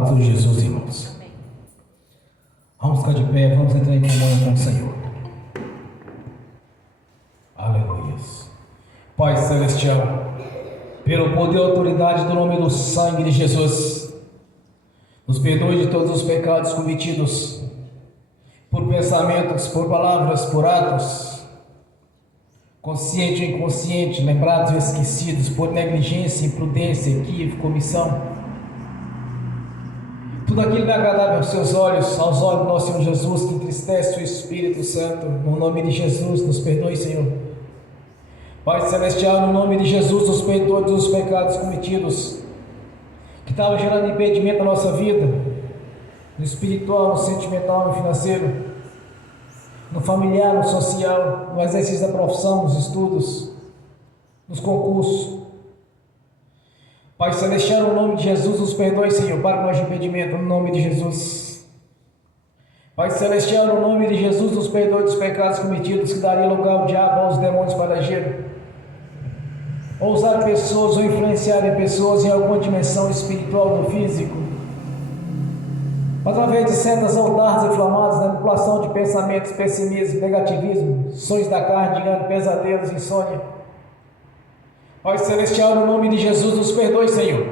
paz de Jesus, irmãos. Vamos ficar de pé, vamos entrar em comunhão com o Senhor. Aleluia. Pai Celestial, pelo poder e autoridade do nome do sangue de Jesus, nos perdoe de todos os pecados cometidos, por pensamentos, por palavras, por atos, consciente ou inconsciente, lembrados ou esquecidos, por negligência, imprudência, equívoco, omissão. Tudo aquilo que é agradável aos seus olhos, aos olhos do nosso Senhor Jesus, que entristece o Espírito Santo, no nome de Jesus, nos perdoe, Senhor. Pai Celestial, no nome de Jesus, nos perdoe dos pecados cometidos, que estavam gerando impedimento na nossa vida, no espiritual, no sentimental, no financeiro, no familiar, no social, no exercício da profissão, nos estudos, nos concursos. Pai Celestial, no nome de Jesus, nos perdoe, Senhor, para nós de impedimento, no nome de Jesus. Pai Celestial, no nome de Jesus, nos perdoe dos pecados cometidos que daria lugar ao diabo, aos demônios para agir, ou usar pessoas, ou influenciar pessoas em alguma dimensão espiritual do físico, através de setas ou dardos inflamados, na manipulação de pensamentos, pessimismo, negativismo, sonhos da carne, engano, pesadelos, insônia. Pai Celestial, no nome de Jesus, nos perdoe, Senhor,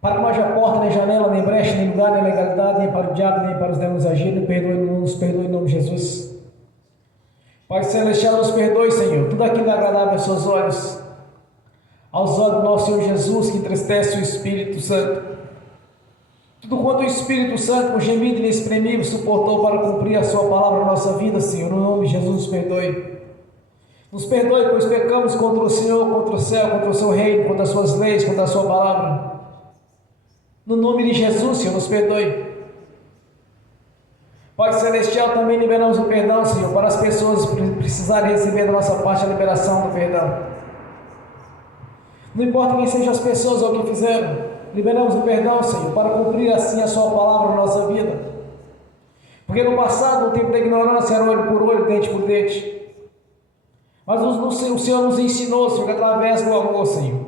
para que não haja porta, nem janela, nem brecha, nem lugar, nem legalidade, nem para o diabo, nem para os demônios agir, nos perdoe em nome de Jesus. Pai Celestial, nos perdoe, Senhor, tudo aquilo que é agradável aos seus olhos, aos olhos do nosso Senhor Jesus, que entristece o Espírito Santo. Tudo quanto o Espírito Santo, com gemido inexprimível, suportou para cumprir a sua palavra na nossa vida, Senhor, no nome de Jesus, nos perdoe. Nos perdoe, pois pecamos contra o Senhor, contra o céu, contra o seu reino, contra as suas leis, contra a sua palavra. No nome de Jesus, Senhor, nos perdoe. Pai Celestial, também liberamos o perdão, Senhor, para as pessoas precisarem receber da nossa parte a liberação do perdão. Não importa quem sejam as pessoas ou o que fizeram, liberamos o perdão, Senhor, para cumprir assim a sua palavra na nossa vida. Porque no passado, no tempo da ignorância, era olho por olho, dente por dente. Mas o Senhor nos ensinou, Senhor, através do amor, Senhor.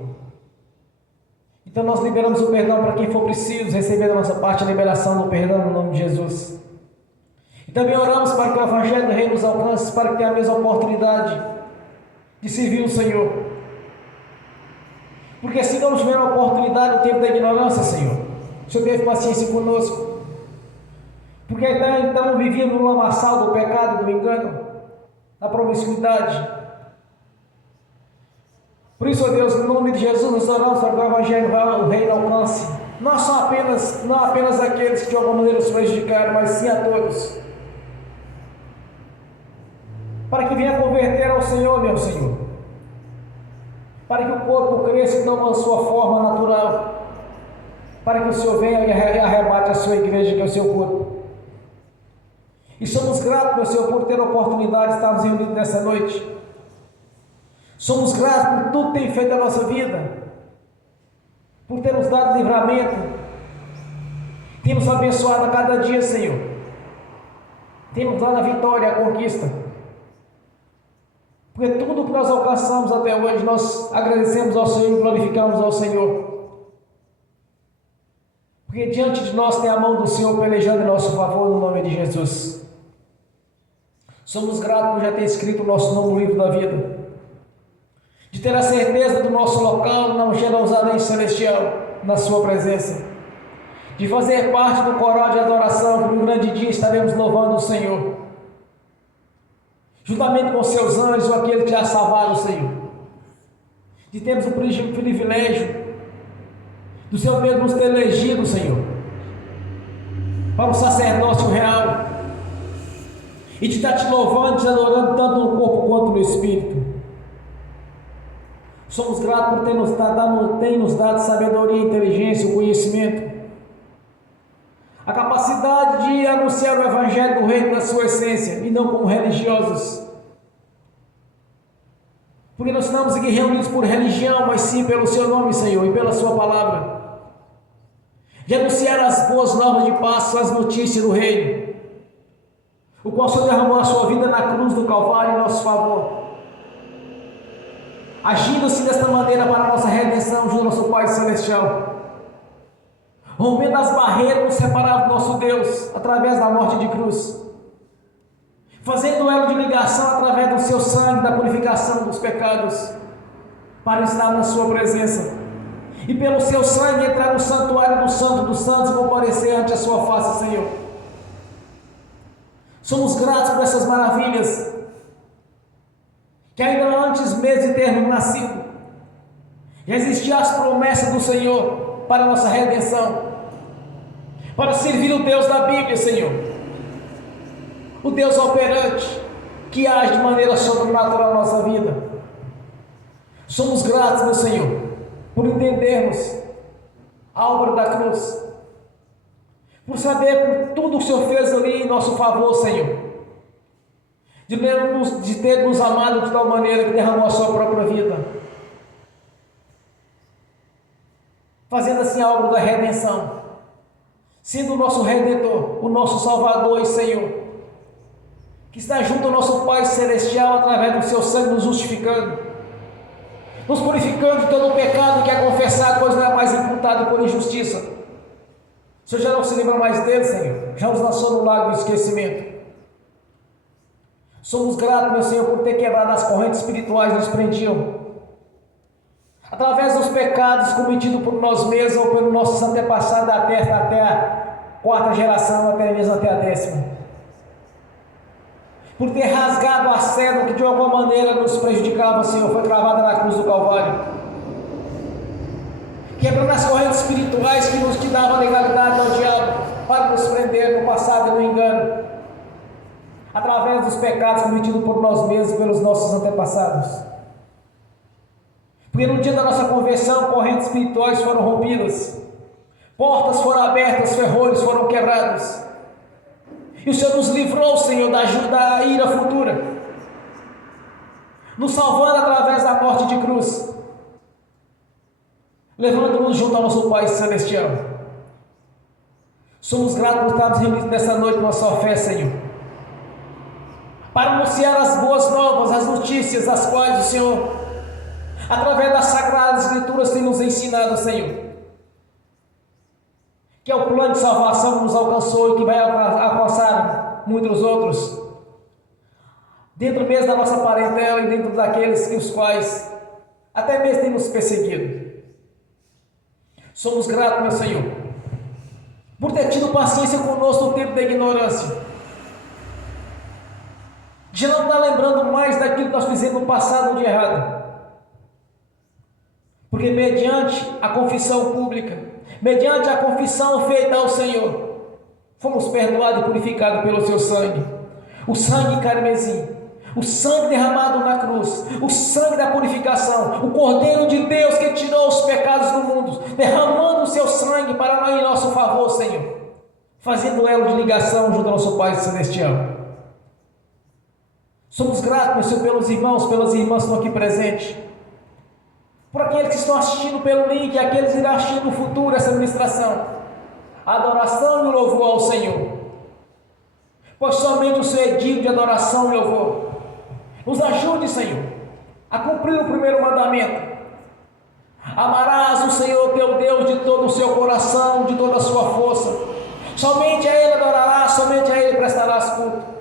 Então nós liberamos o perdão para quem for preciso receber da nossa parte a liberação do perdão no nome de Jesus. E também oramos para que o Evangelho do Reino nos alcance, para que tenha a mesma oportunidade de servir o Senhor. Porque se não tiver a oportunidade no tempo da ignorância, Senhor, o Senhor teve paciência conosco. Porque então vivíamos no lamaçal do pecado, do engano, da promiscuidade. Por isso, ó Deus, no nome de Jesus, nós oramos para que o Evangelho o Reino alcance, não apenas aqueles que de alguma maneira se prejudicaram, mas sim a todos, para que venha converter ao Senhor, meu Senhor, para que o corpo cresça e tome a sua forma natural, para que o Senhor venha e arrebate a sua igreja, que é o seu corpo. E somos gratos, meu Senhor, por ter a oportunidade de estarmos reunidos nessa noite. Somos gratos por tudo que tem feito na nossa vida, por ter nos dado livramento, tem nos abençoado a cada dia, Senhor, tem nos dado a vitória, a conquista, porque tudo que nós alcançamos até hoje, nós agradecemos ao Senhor e glorificamos ao Senhor, porque diante de nós tem a mão do Senhor pelejando em nosso favor, no nome de Jesus. Somos gratos por já ter escrito o nosso nome no livro da vida, de ter a certeza do nosso local na Jerusalém celestial, na sua presença, de fazer parte do coral de adoração, que no grande dia estaremos louvando o Senhor, juntamente com seus anjos, ou aqueles que já salvaram o Senhor, de termos o privilégio do Senhor mesmo nos ter elegido, Senhor, para o sacerdócio real, e de estar te louvando e te adorando tanto no corpo quanto no espírito. Somos gratos por ter nos dado sabedoria, inteligência, o conhecimento, a capacidade de anunciar o Evangelho do Reino na sua essência, e não como religiosos. Porque nós estamos aqui reunidos por religião, mas sim pelo seu nome, Senhor, e pela sua palavra. De anunciar as boas novas de paz, as notícias do Reino, o qual o Senhor derramou a sua vida na cruz do Calvário em nosso favor, agindo-se desta maneira para a nossa redenção junto ao nosso Pai Celestial. rompendo as barreiras que nos separavam do nosso Deus através da morte de cruz, fazendo elo de ligação através do seu sangue, da purificação dos pecados, para estar na sua presença, e pelo seu sangue entrar no santuário do Santo dos Santos e comparecer ante a sua face, Senhor. Somos gratos por essas maravilhas, que ainda antes mesmo de termos nascido, já existiam as promessas do Senhor para a nossa redenção, para servir o Deus da Bíblia, Senhor, o Deus operante, que age de maneira sobrenatural na nossa vida. Somos gratos, meu Senhor, por entendermos a obra da cruz, por saber por tudo que o Senhor fez ali em nosso favor, Senhor, de ter nos amado de tal maneira que derramou a sua própria vida, fazendo assim a obra da redenção, sendo o nosso Redentor, o nosso Salvador e Senhor, que está junto ao nosso Pai Celestial através do seu sangue, nos justificando, nos purificando de todo o pecado que é confessado, pois não é mais imputado por injustiça. O Senhor já não se lembra mais dele, Senhor, já nos lançou no lago do esquecimento. Somos gratos, meu Senhor, por ter quebrado as correntes espirituais que nos prendiam, através dos pecados cometidos por nós mesmos ou pelos nossos antepassados da terra até a quarta geração, até mesmo até a 10ª. Por ter rasgado a cédula que de alguma maneira nos prejudicava, Senhor, foi cravada na cruz do Calvário, quebrando as correntes espirituais que nos davam legalidade ao diabo para nos prender no passado e no engano, através dos pecados cometidos por nós mesmos e pelos nossos antepassados. Porque no dia da nossa conversão, correntes espirituais foram rompidas, portas foram abertas, ferrolhos foram quebrados, e o Senhor nos livrou, Senhor, da ira futura, nos salvando através da morte de cruz, levando-nos junto ao nosso Pai Celestial. Somos gratos por estarmos reunidos nessa noite na sua fé, Senhor, para anunciar as boas novas, as notícias, as quais o Senhor, através das Sagradas Escrituras, tem nos ensinado, Senhor, que é o plano de salvação que nos alcançou e que vai alcançar muitos outros, dentro mesmo da nossa parentela e dentro daqueles que os quais até mesmo têm nos perseguido. Somos gratos, meu Senhor, por ter tido paciência conosco no tempo da ignorância, de não estar lembrando mais daquilo que nós fizemos no passado de errado, porque mediante a confissão pública, mediante a confissão feita ao Senhor, fomos perdoados e purificados pelo seu sangue, o sangue carmesim, o sangue derramado na cruz, o sangue da purificação, o Cordeiro de Deus que tirou os pecados do mundo, derramando o seu sangue para nós em nosso favor, Senhor, fazendo elo de ligação junto ao nosso Pai Celestial. Somos gratos, meu Senhor, pelos irmãos, pelas irmãs que estão aqui presentes, por aqueles que estão assistindo pelo link, aqueles que irão assistir no futuro essa ministração, a adoração e o louvor ao Senhor, pois somente o Senhor é digno de adoração e louvor. Nos ajude, Senhor, a cumprir o primeiro mandamento: amarás o Senhor teu Deus de todo o seu coração, de toda a sua força, somente a Ele adorarás, somente a Ele prestarás culto.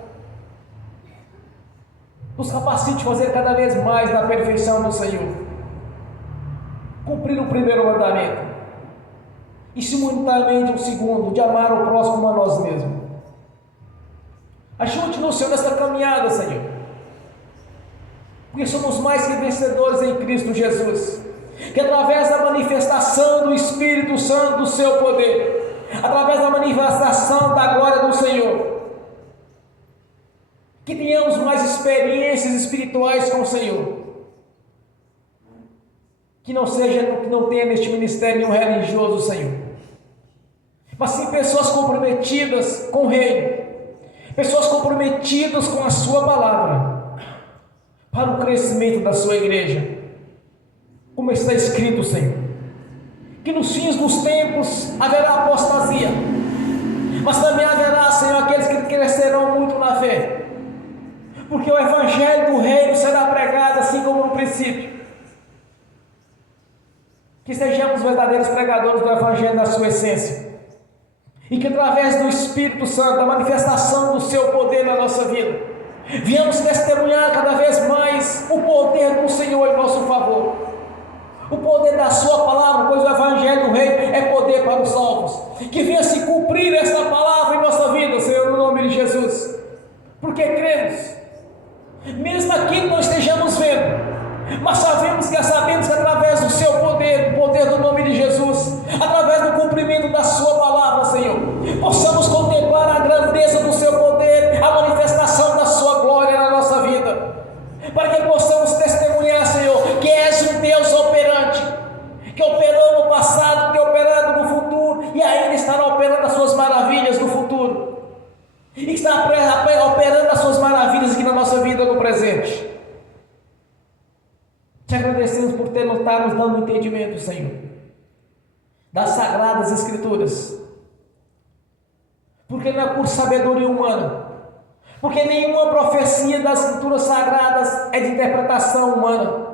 Nos capacite a fazer cada vez mais na perfeição do Senhor, cumprir o primeiro mandamento e simultaneamente o segundo, de amar o próximo como a nós mesmos. Ajude-nos, Senhor, nesta caminhada, Senhor, porque somos mais que vencedores em Cristo Jesus, que através da manifestação do Espírito Santo, do seu poder, através da manifestação da glória do Senhor, que tenhamos mais experiências espirituais com o Senhor, que não tenha neste ministério nenhum religioso, Senhor, mas sim pessoas comprometidas com o reino, pessoas comprometidas com a sua palavra, para o crescimento da sua igreja, como está escrito, Senhor, que nos fins dos tempos haverá apostasia, mas também haverá, Senhor, aqueles que crescerão muito na fé, porque o evangelho do reino será pregado assim como no princípio. que sejamos verdadeiros pregadores do Evangelho na sua essência, e que através do Espírito Santo, da manifestação do seu poder na nossa vida, viemos testemunhar cada vez mais o poder do Senhor em nosso favor, o poder da sua palavra, pois o Evangelho do Rei é poder para os salvos. Que venha se cumprir esta palavra em nossa vida, Senhor, no nome de Jesus, porque cremos, mesmo aqui que não estejamos vendo, mas sabemos que através do seu poder, o poder do nome de Jesus, através do cumprimento da sua palavra, Senhor, possamos contemplar a grandeza do seu poder, a manifestação da sua glória na nossa vida, para que possamos testemunhar, Senhor, que és um Deus operante, que operou no passado, que operando no futuro, e ainda estará operando as suas maravilhas no futuro, e que está operando as suas maravilhas aqui na nossa vida no presente. Te agradecemos por estar nos dando entendimento, Senhor, das Sagradas Escrituras, porque não é por sabedoria humana, porque nenhuma profecia das Escrituras Sagradas é de interpretação humana,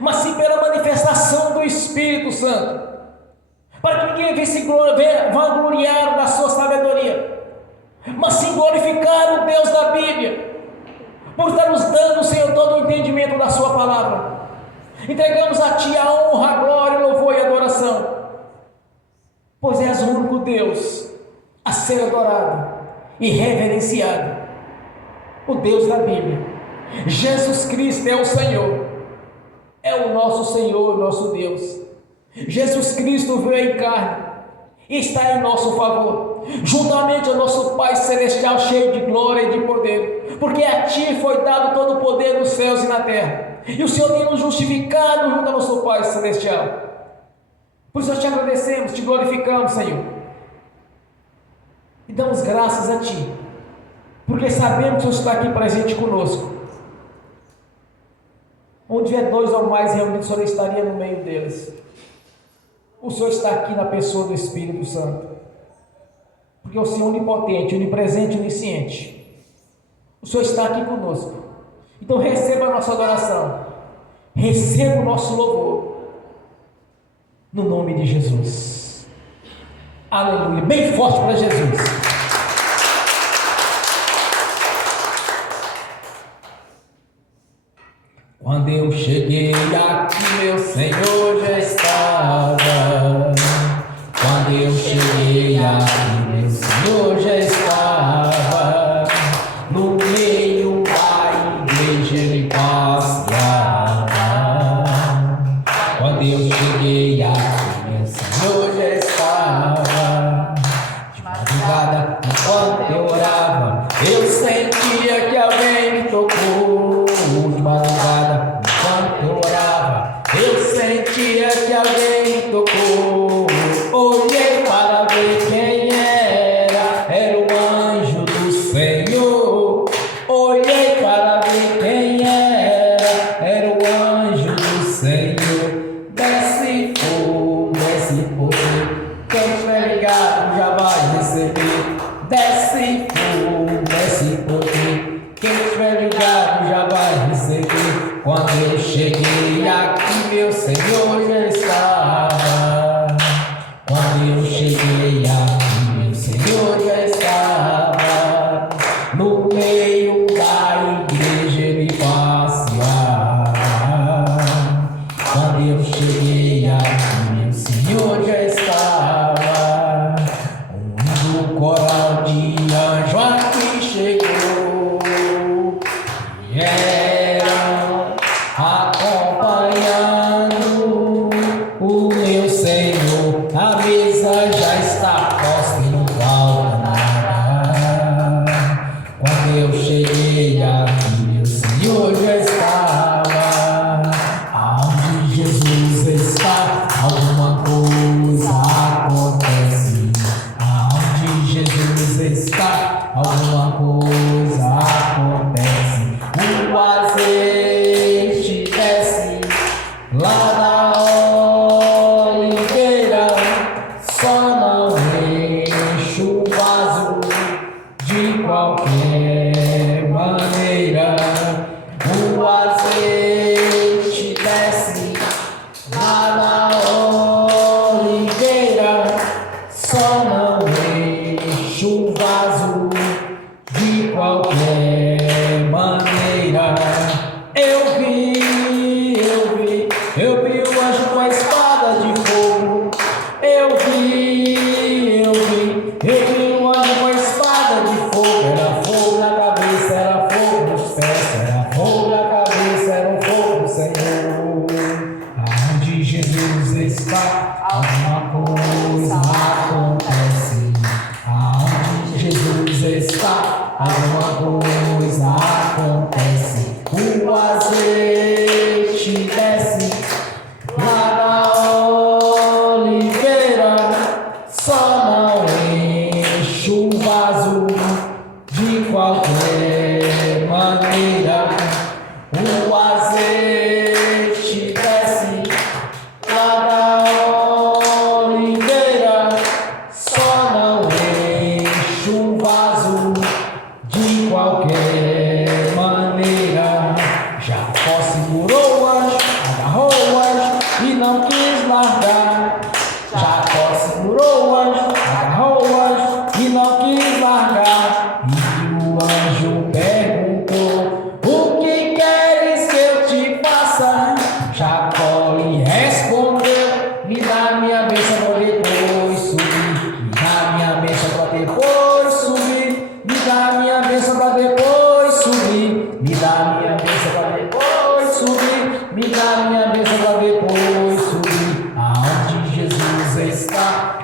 mas sim pela manifestação do Espírito Santo, para que ninguém venha se vangloriar da sua sabedoria, mas sim glorificar o Deus da Bíblia, por estar nos dando, Senhor, todo o entendimento da sua palavra. Entregamos a Ti a honra, a glória, o louvor e a adoração, pois és o único Deus a ser adorado e reverenciado, o Deus da Bíblia. Jesus Cristo é o Senhor, é o nosso Senhor, nosso Deus. Jesus Cristo veio em carne e está em nosso favor, juntamente ao nosso Pai Celestial, cheio de glória e de poder, porque a Ti foi dado todo o poder nos céus e na terra, e o Senhor tem nos justificado junto ao nosso Pai Celestial. Por isso nós te agradecemos, te glorificamos, Senhor, e damos graças a Ti, porque sabemos que o Senhor está aqui presente conosco. Onde vier 2 ou mais reunidos, o Senhor estaria no meio deles. O Senhor está aqui na pessoa do Espírito Santo, porque o Senhor é onipotente, onipresente e onisciente. O Senhor está aqui conosco. Então receba a nossa adoração, receba o nosso louvor, no nome de Jesus. Aleluia, bem forte para Jesus. Quando eu cheguei aqui, meu Senhor já estava. Quando eu cheguei aqui, meu Senhor já estava. No meio da igreja ele passeava. Quando eu cheguei aqui, meu Senhor já estava. De madrugada, enquanto eu orava, eu sentia que alguém me tocou. De madrugada, enquanto eu orava, eu sentia que alguém me tocou. Olhei para ver quem era o anjo do Senhor. Olhei para ver quem era o anjo do Senhor. Desce fogo, desce poder, quem estiver ligado já vai receber. Desce fogo, desce poder, quem estiver ligado já vai receber. Quando eu cheguei aqui, meu Senhor já estava. Quando eu cheguei aqui, meu Senhor já estava. No meio da igreja ele passeava. Quando eu cheguei aqui, meu Senhor já estava. Um coral de anjo aqui chegou, e eram acompanhando o meu Senhor. A mesa já está posta.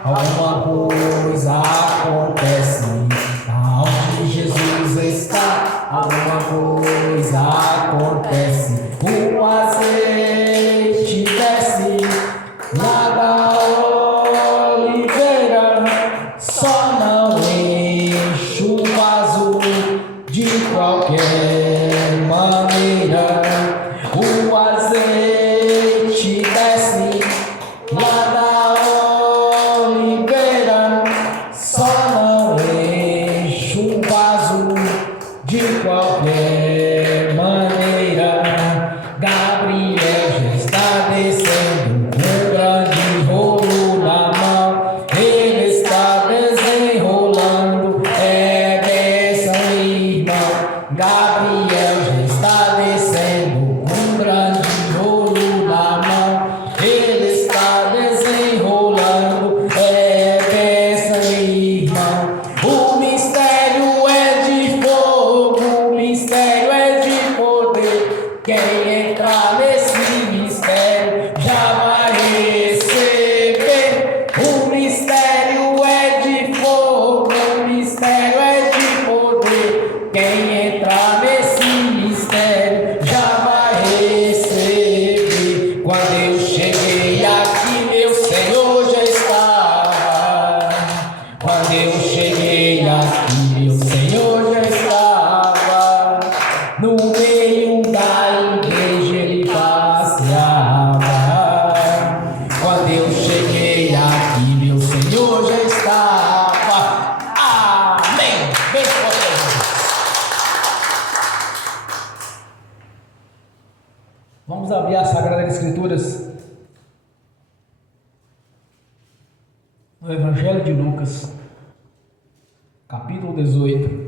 alguma coisa acontece. Aonde Jesus está, alguma coisa acontece. O azeite desce lá da oliveira, só não enche o vaso de qualquer maneira. O azeite desce lá da oliveira, só não enche o vaso de qualquer maneira. Gabriel já está descendo com um grande rolo na mão, ele está desenrolando, é bênção, irmão. Gabriel já está descendo com um grande rolo na mão, ele está desenrolando, é bênção, irmão. O mistério é de fogo, o mistério é de poder. Quem entrar nesse mistério já vai receber. O mistério é de fogo, o mistério é de poder. Quem entrar nesse mistério já vai receber. Quando eu cheguei aqui, meu Senhor já estava. Quando eu cheguei aqui, meu Senhor já estava. No meio da igreja ele passeava. Quando eu cheguei aqui, meu Senhor já estava. Amém. Bem forte. Vamos abrir as Sagradas Escrituras no Evangelho de Lucas, capítulo 18.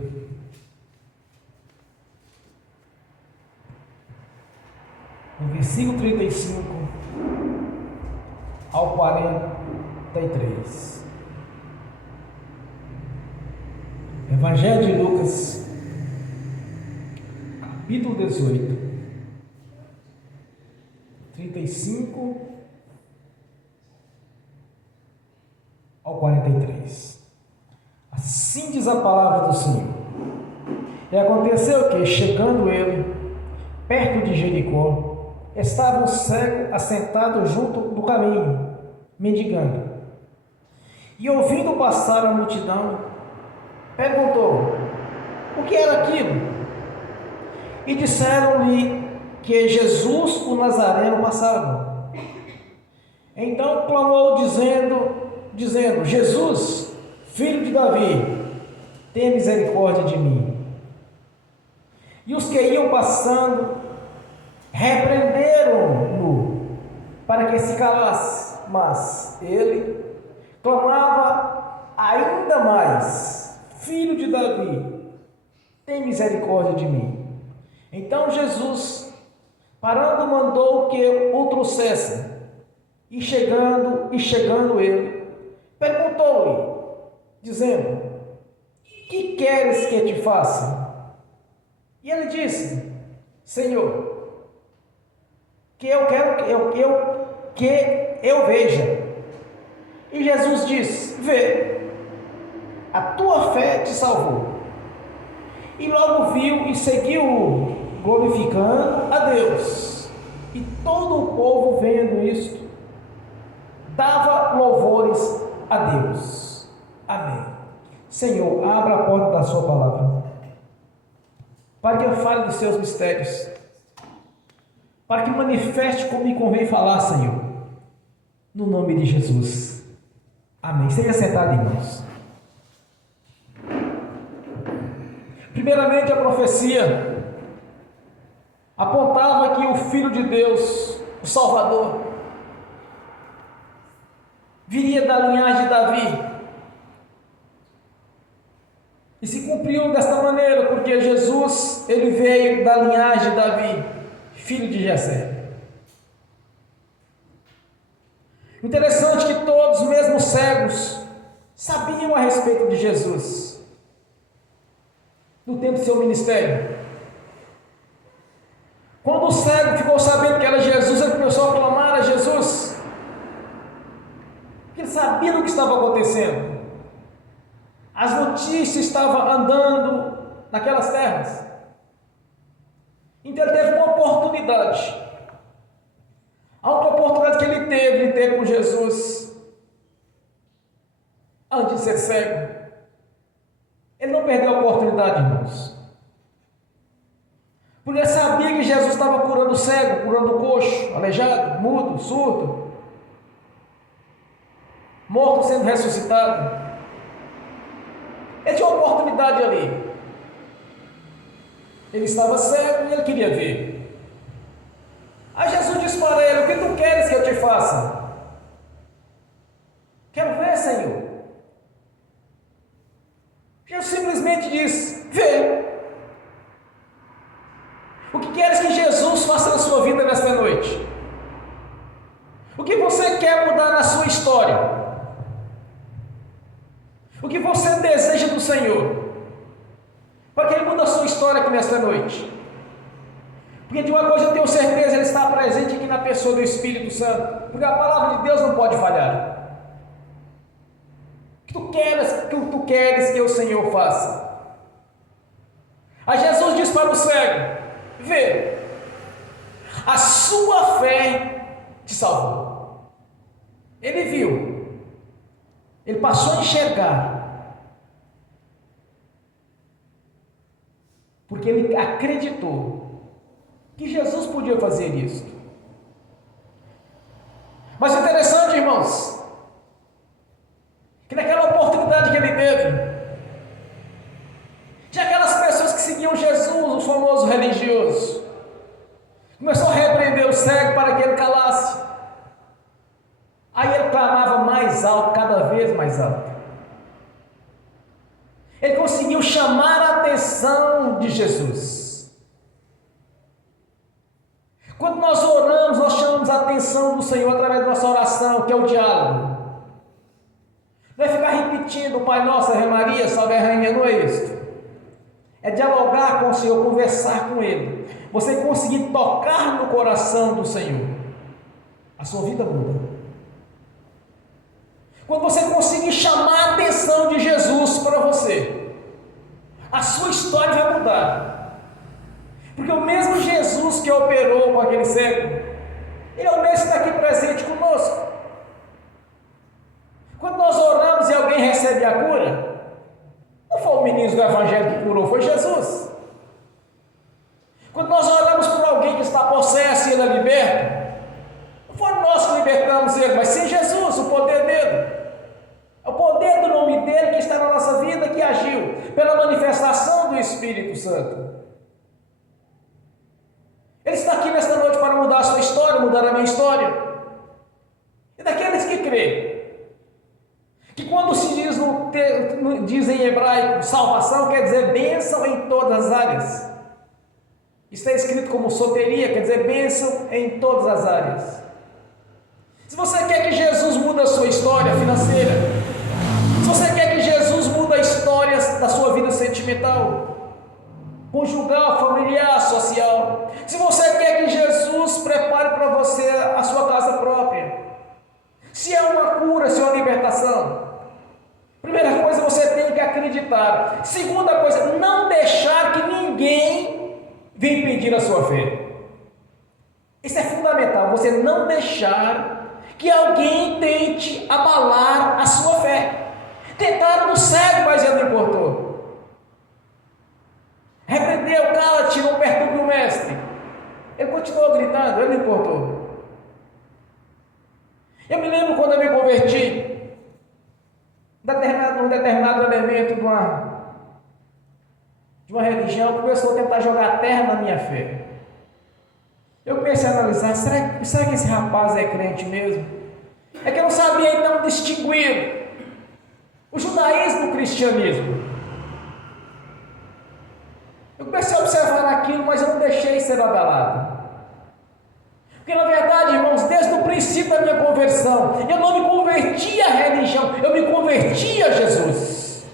No versículo 35 ao 43. Evangelho de Lucas, capítulo 18, 35 ao 43. Assim diz a palavra do Senhor. E aconteceu que, chegando ele perto de Jericó, estava um cego assentado junto do caminho, mendigando. E ouvindo passar a multidão, perguntou: o que era aquilo? E disseram-lhe que Jesus o Nazareno passava. Então clamou dizendo: Jesus, filho de Davi, tenha misericórdia de mim. E os que iam passando repreenderam-no para que se calasse, mas ele clamava ainda mais: Filho de Davi, tem misericórdia de mim. Então Jesus, parando, mandou que o trouxessem, e chegando ele, perguntou-lhe, dizendo: que queres que te faça? E ele disse: Senhor, que eu veja. E Jesus disse: vê, a tua fé te salvou. E logo viu e seguiu, glorificando a Deus. E todo o povo, vendo isto, dava louvores a Deus. Amém. Senhor, abra a porta da sua palavra, para que eu fale dos seus mistérios, para que manifeste como me convém falar, Senhor, no nome de Jesus. Amém. Seja sentado, irmãos. Primeiramente, a profecia apontava que o Filho de Deus, o Salvador, viria da linhagem de Davi. E se cumpriu desta maneira, porque Jesus, ele veio da linhagem de Davi, filho de Jessé. Interessante que todos, mesmo cegos, sabiam a respeito de Jesus no tempo do seu ministério. Quando o cego ficou sabendo que era Jesus, ele começou a clamar a Jesus, porque ele sabia sabia do que estava acontecendo. As notícias estavam andando naquelas terras. Então ele teve uma oportunidade. A única oportunidade que ele teve com Jesus, antes de ser cego. Ele não perdeu a oportunidade, irmãos. Porque ele sabia que Jesus estava curando o cego, curando o coxo, aleijado, mudo, surdo, morto sendo ressuscitado. Ele tinha uma oportunidade ali. Ele estava cego e ele queria ver. Aí Jesus disse para ele: o que tu queres que eu te faça? Quero ver, Senhor. Jesus simplesmente disse: vê. O que queres que Jesus faça na sua vida nesta noite? O que você quer mudar na sua história? O que você deseja do Senhor? Para que Ele mude a sua história aqui nesta noite. Porque de uma coisa eu tenho certeza, Ele está presente aqui na pessoa do Espírito Santo. Porque a palavra de Deus não pode falhar. O que tu queres que o Senhor faça? Aí Jesus diz para o cego: vê, a sua fé te salvou. Ele viu, ele passou a enxergar, porque ele acreditou que Jesus podia fazer isso. Mas o interessante, irmãos, que naquela oportunidade que ele teve, tinha aquelas pessoas que seguiam Jesus, o famoso religioso, começou a repreender o cego para que ele calasse. Aí ele clamava mais alto, cada vez mais alto. Ele conseguiu chamar a atenção de Jesus. Quando nós oramos, nós chamamos a atenção do Senhor através da nossa oração, que é o diálogo. Não é ficar repetindo o Pai Nosso, Ave Maria, Salve a Rainha, não é isso. É dialogar com o Senhor, conversar com Ele. Você conseguir tocar no coração do Senhor, a sua vida muda. Quando você conseguir chamar a atenção de Jesus para você, a sua história vai mudar. Porque o mesmo Jesus que operou com aquele cego, Ele é o mesmo que está aqui presente conosco. Quando nós oramos e alguém recebe a cura, não foi o ministro do Evangelho que curou, foi Jesus. Quando nós oramos por alguém que está possesso e ele é liberto, não foi nós que libertamos ele, mas sim Jesus, o poder dele. É o poder do nome dele que está na nossa vida, que agiu pela manifestação do Espírito Santo. Ele está aqui nesta noite para mudar a sua história, mudar a minha história. E daqueles que crêem, que quando se diz em hebraico salvação, quer dizer bênção em todas as áreas. Está escrito como soteria, quer dizer bênção em todas as áreas. Se você quer que Jesus mude a sua história financeira, se você quer que Jesus mude a história da sua vida sentimental, conjugal, familiar, social, se você quer que Jesus prepare para você a sua casa própria, se é uma cura, se é uma libertação, primeira coisa, você tem que acreditar. Segunda coisa, não deixar que ninguém venha impedir a sua fé. Isso é fundamental, você não deixar que alguém tente abalar a sua fé. Tentaram no cego, mas ele não importou. Repreendeu, cala-te, não perturbe o mestre. Ele continuou gritando, ele não importou. Eu me lembro quando eu me converti, num determinado elemento de uma religião começou a tentar jogar terra na minha fé. Eu comecei a analisar, será que esse rapaz é crente mesmo? É que eu não sabia então distinguir o judaísmo do cristianismo. Eu comecei a observar aquilo, mas eu não deixei ser abalado. Porque na verdade, irmãos, desde o princípio da minha conversão, eu não me converti à religião, eu me converti a Jesus.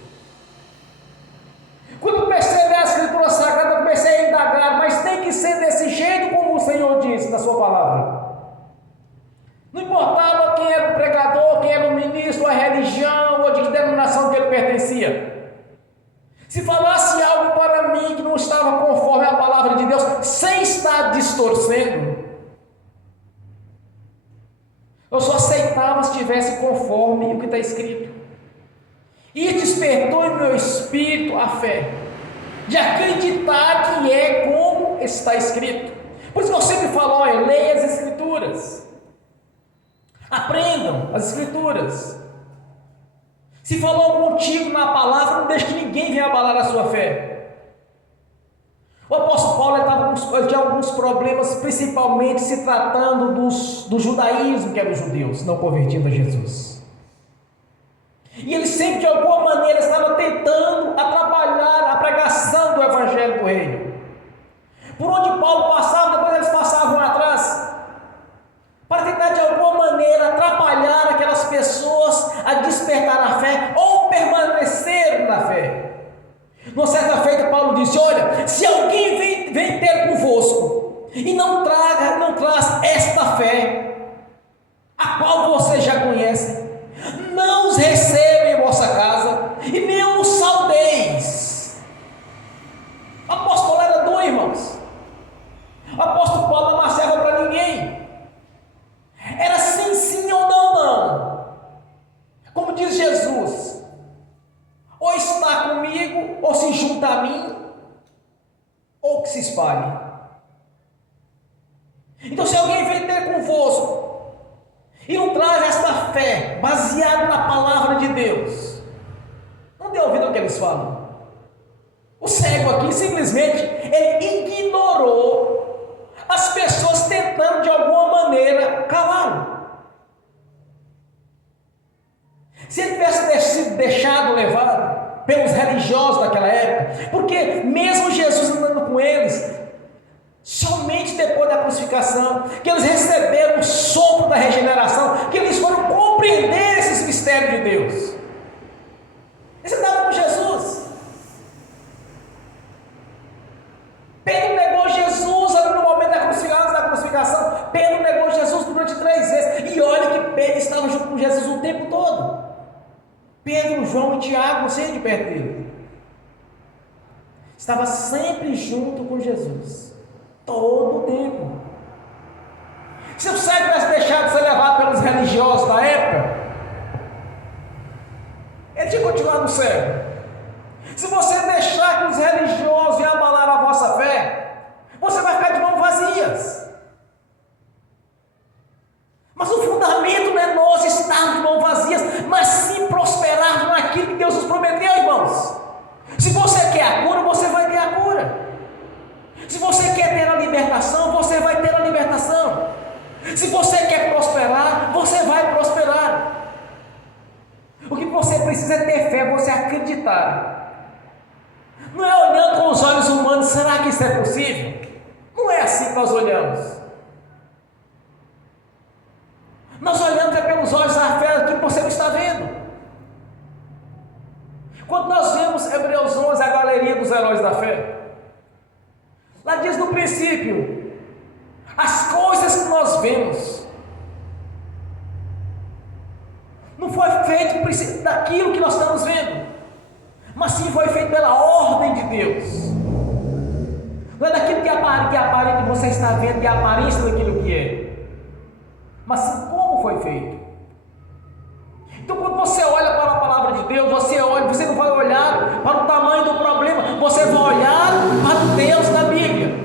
Quando eu comecei a ler a Escritura Sagrada, eu comecei a indagar, mas tem que ser desse jeito como o Senhor disse na sua palavra. Não importava quem era o pregador, quem era o ministro, a religião ou de que denominação que ele pertencia. Se falasse algo para mim que não estava conforme a palavra de Deus, sem estar distorcendo, eu só aceitava se estivesse conforme o que está escrito. E despertou em meu espírito a fé de acreditar que é como está escrito. Por isso que eu sempre falo, olha, leia as Escrituras, aprendam as Escrituras. Se falou algum tipo na palavra, não deixe que ninguém venha abalar a sua fé. O apóstolo Paulo tinha alguns problemas, principalmente se tratando do judaísmo, que eram os judeus, não convertidos a Jesus. E ele sempre, de alguma maneira, estava tentando atrapalhar a pregação do Evangelho do Reino. Por onde Paulo passava, depois eles passavam atrás, para tentar, de alguma maneira, atrapalhar aquelas pessoas a despertar a fé ou permanecer na fé. Numa certa feita, Paulo disse: olha, se alguém vem ter convosco e não traz esta fé, a qual você já conhece, não os receba em vossa casa e nem os saudeis. O apóstolo era doido, irmãos. O apóstolo Paulo não amassava para ninguém. Era sim, sim ou não, não. Como diz Jesus: ou está comigo, ou se junta a mim, ou que se espalhe. Então, se alguém vem ter convosco e não traz esta fé baseada na palavra de Deus, não dê ouvido ao que eles falam. O cego aqui simplesmente ele ignorou as pessoas tentando de alguma maneira calá-lo. Se ele tivesse sido deixado levado pelos religiosos daquela época, porque mesmo Jesus andando com eles, somente depois da crucificação, que eles receberam o sopro da regeneração, que eles foram compreender esses mistérios de Deus. Eles andavam com Jesus. Pedro negou Jesus no momento da crucificação. Pedro negou Jesus durante 3 vezes. E olha que Pedro estava junto com Jesus o tempo todo. Pedro, João e Tiago, sempre de perto dele. Estava sempre junto com Jesus. Todo o tempo. Se o cego tivesse deixado de ser levado pelos religiosos da época, ele tinha continuado cego. Se você deixar que os religiosos venham abalar a vossa fé, você vai ficar de mãos vazias. Mas o fundamento não é nós estarmos de mãos vazias, mas sim prosperarmos naquilo que Deus nos prometeu, irmãos. Se você quer a cura, você vai ter a cura. Se você quer ter a libertação, você vai ter a libertação. Se você quer prosperar, você vai prosperar. O que você precisa é ter fé, você acreditar. Não é olhando com os olhos humanos, será que isso é possível? Não é assim que nós olhamos. Nós olhamos é pelos olhos da fé, aquilo que você não está vendo. Quando nós vemos Hebreus 11, a galeria dos heróis da fé, lá diz no princípio, as coisas que nós vemos, não foi feito daquilo que nós estamos vendo, mas sim foi feito pela ordem de Deus. Não é daquilo que aparente você está vendo, e a aparência daquilo que é, mas sim como foi feito. Então, quando você olha para a palavra de Deus, você não vai olhar para o tamanho do problema, você vai olhar para o Deus da Bíblia.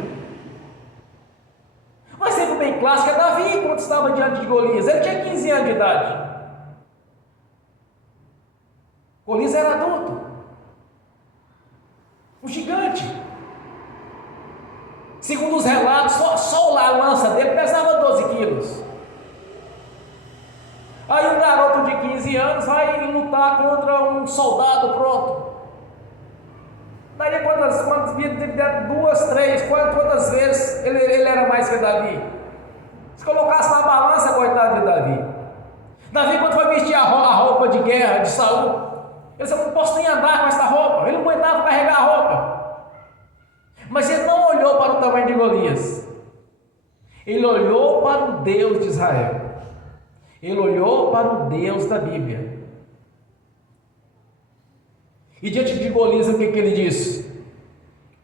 Um exemplo bem clássico é Davi, quando estava diante de Golias. Ele tinha 15 anos de idade. Golias era adulto, um gigante. Segundo os relatos, só a lança dele pesava 12 quilos. Aí um garoto de 15 anos vai lutar contra um soldado pronto. Daí quantas vezes ele era mais que Davi? Se colocasse na balança, coitado de Davi. Davi, quando foi vestir a roupa de guerra de Saul, ele disse: eu não posso nem andar com essa roupa. Ele não aguentava carregar a roupa. Mas ele não olhou para o tamanho de Golias. Ele olhou para o Deus de Israel. Ele olhou para o Deus da Bíblia. E diante de Golias, o que ele disse?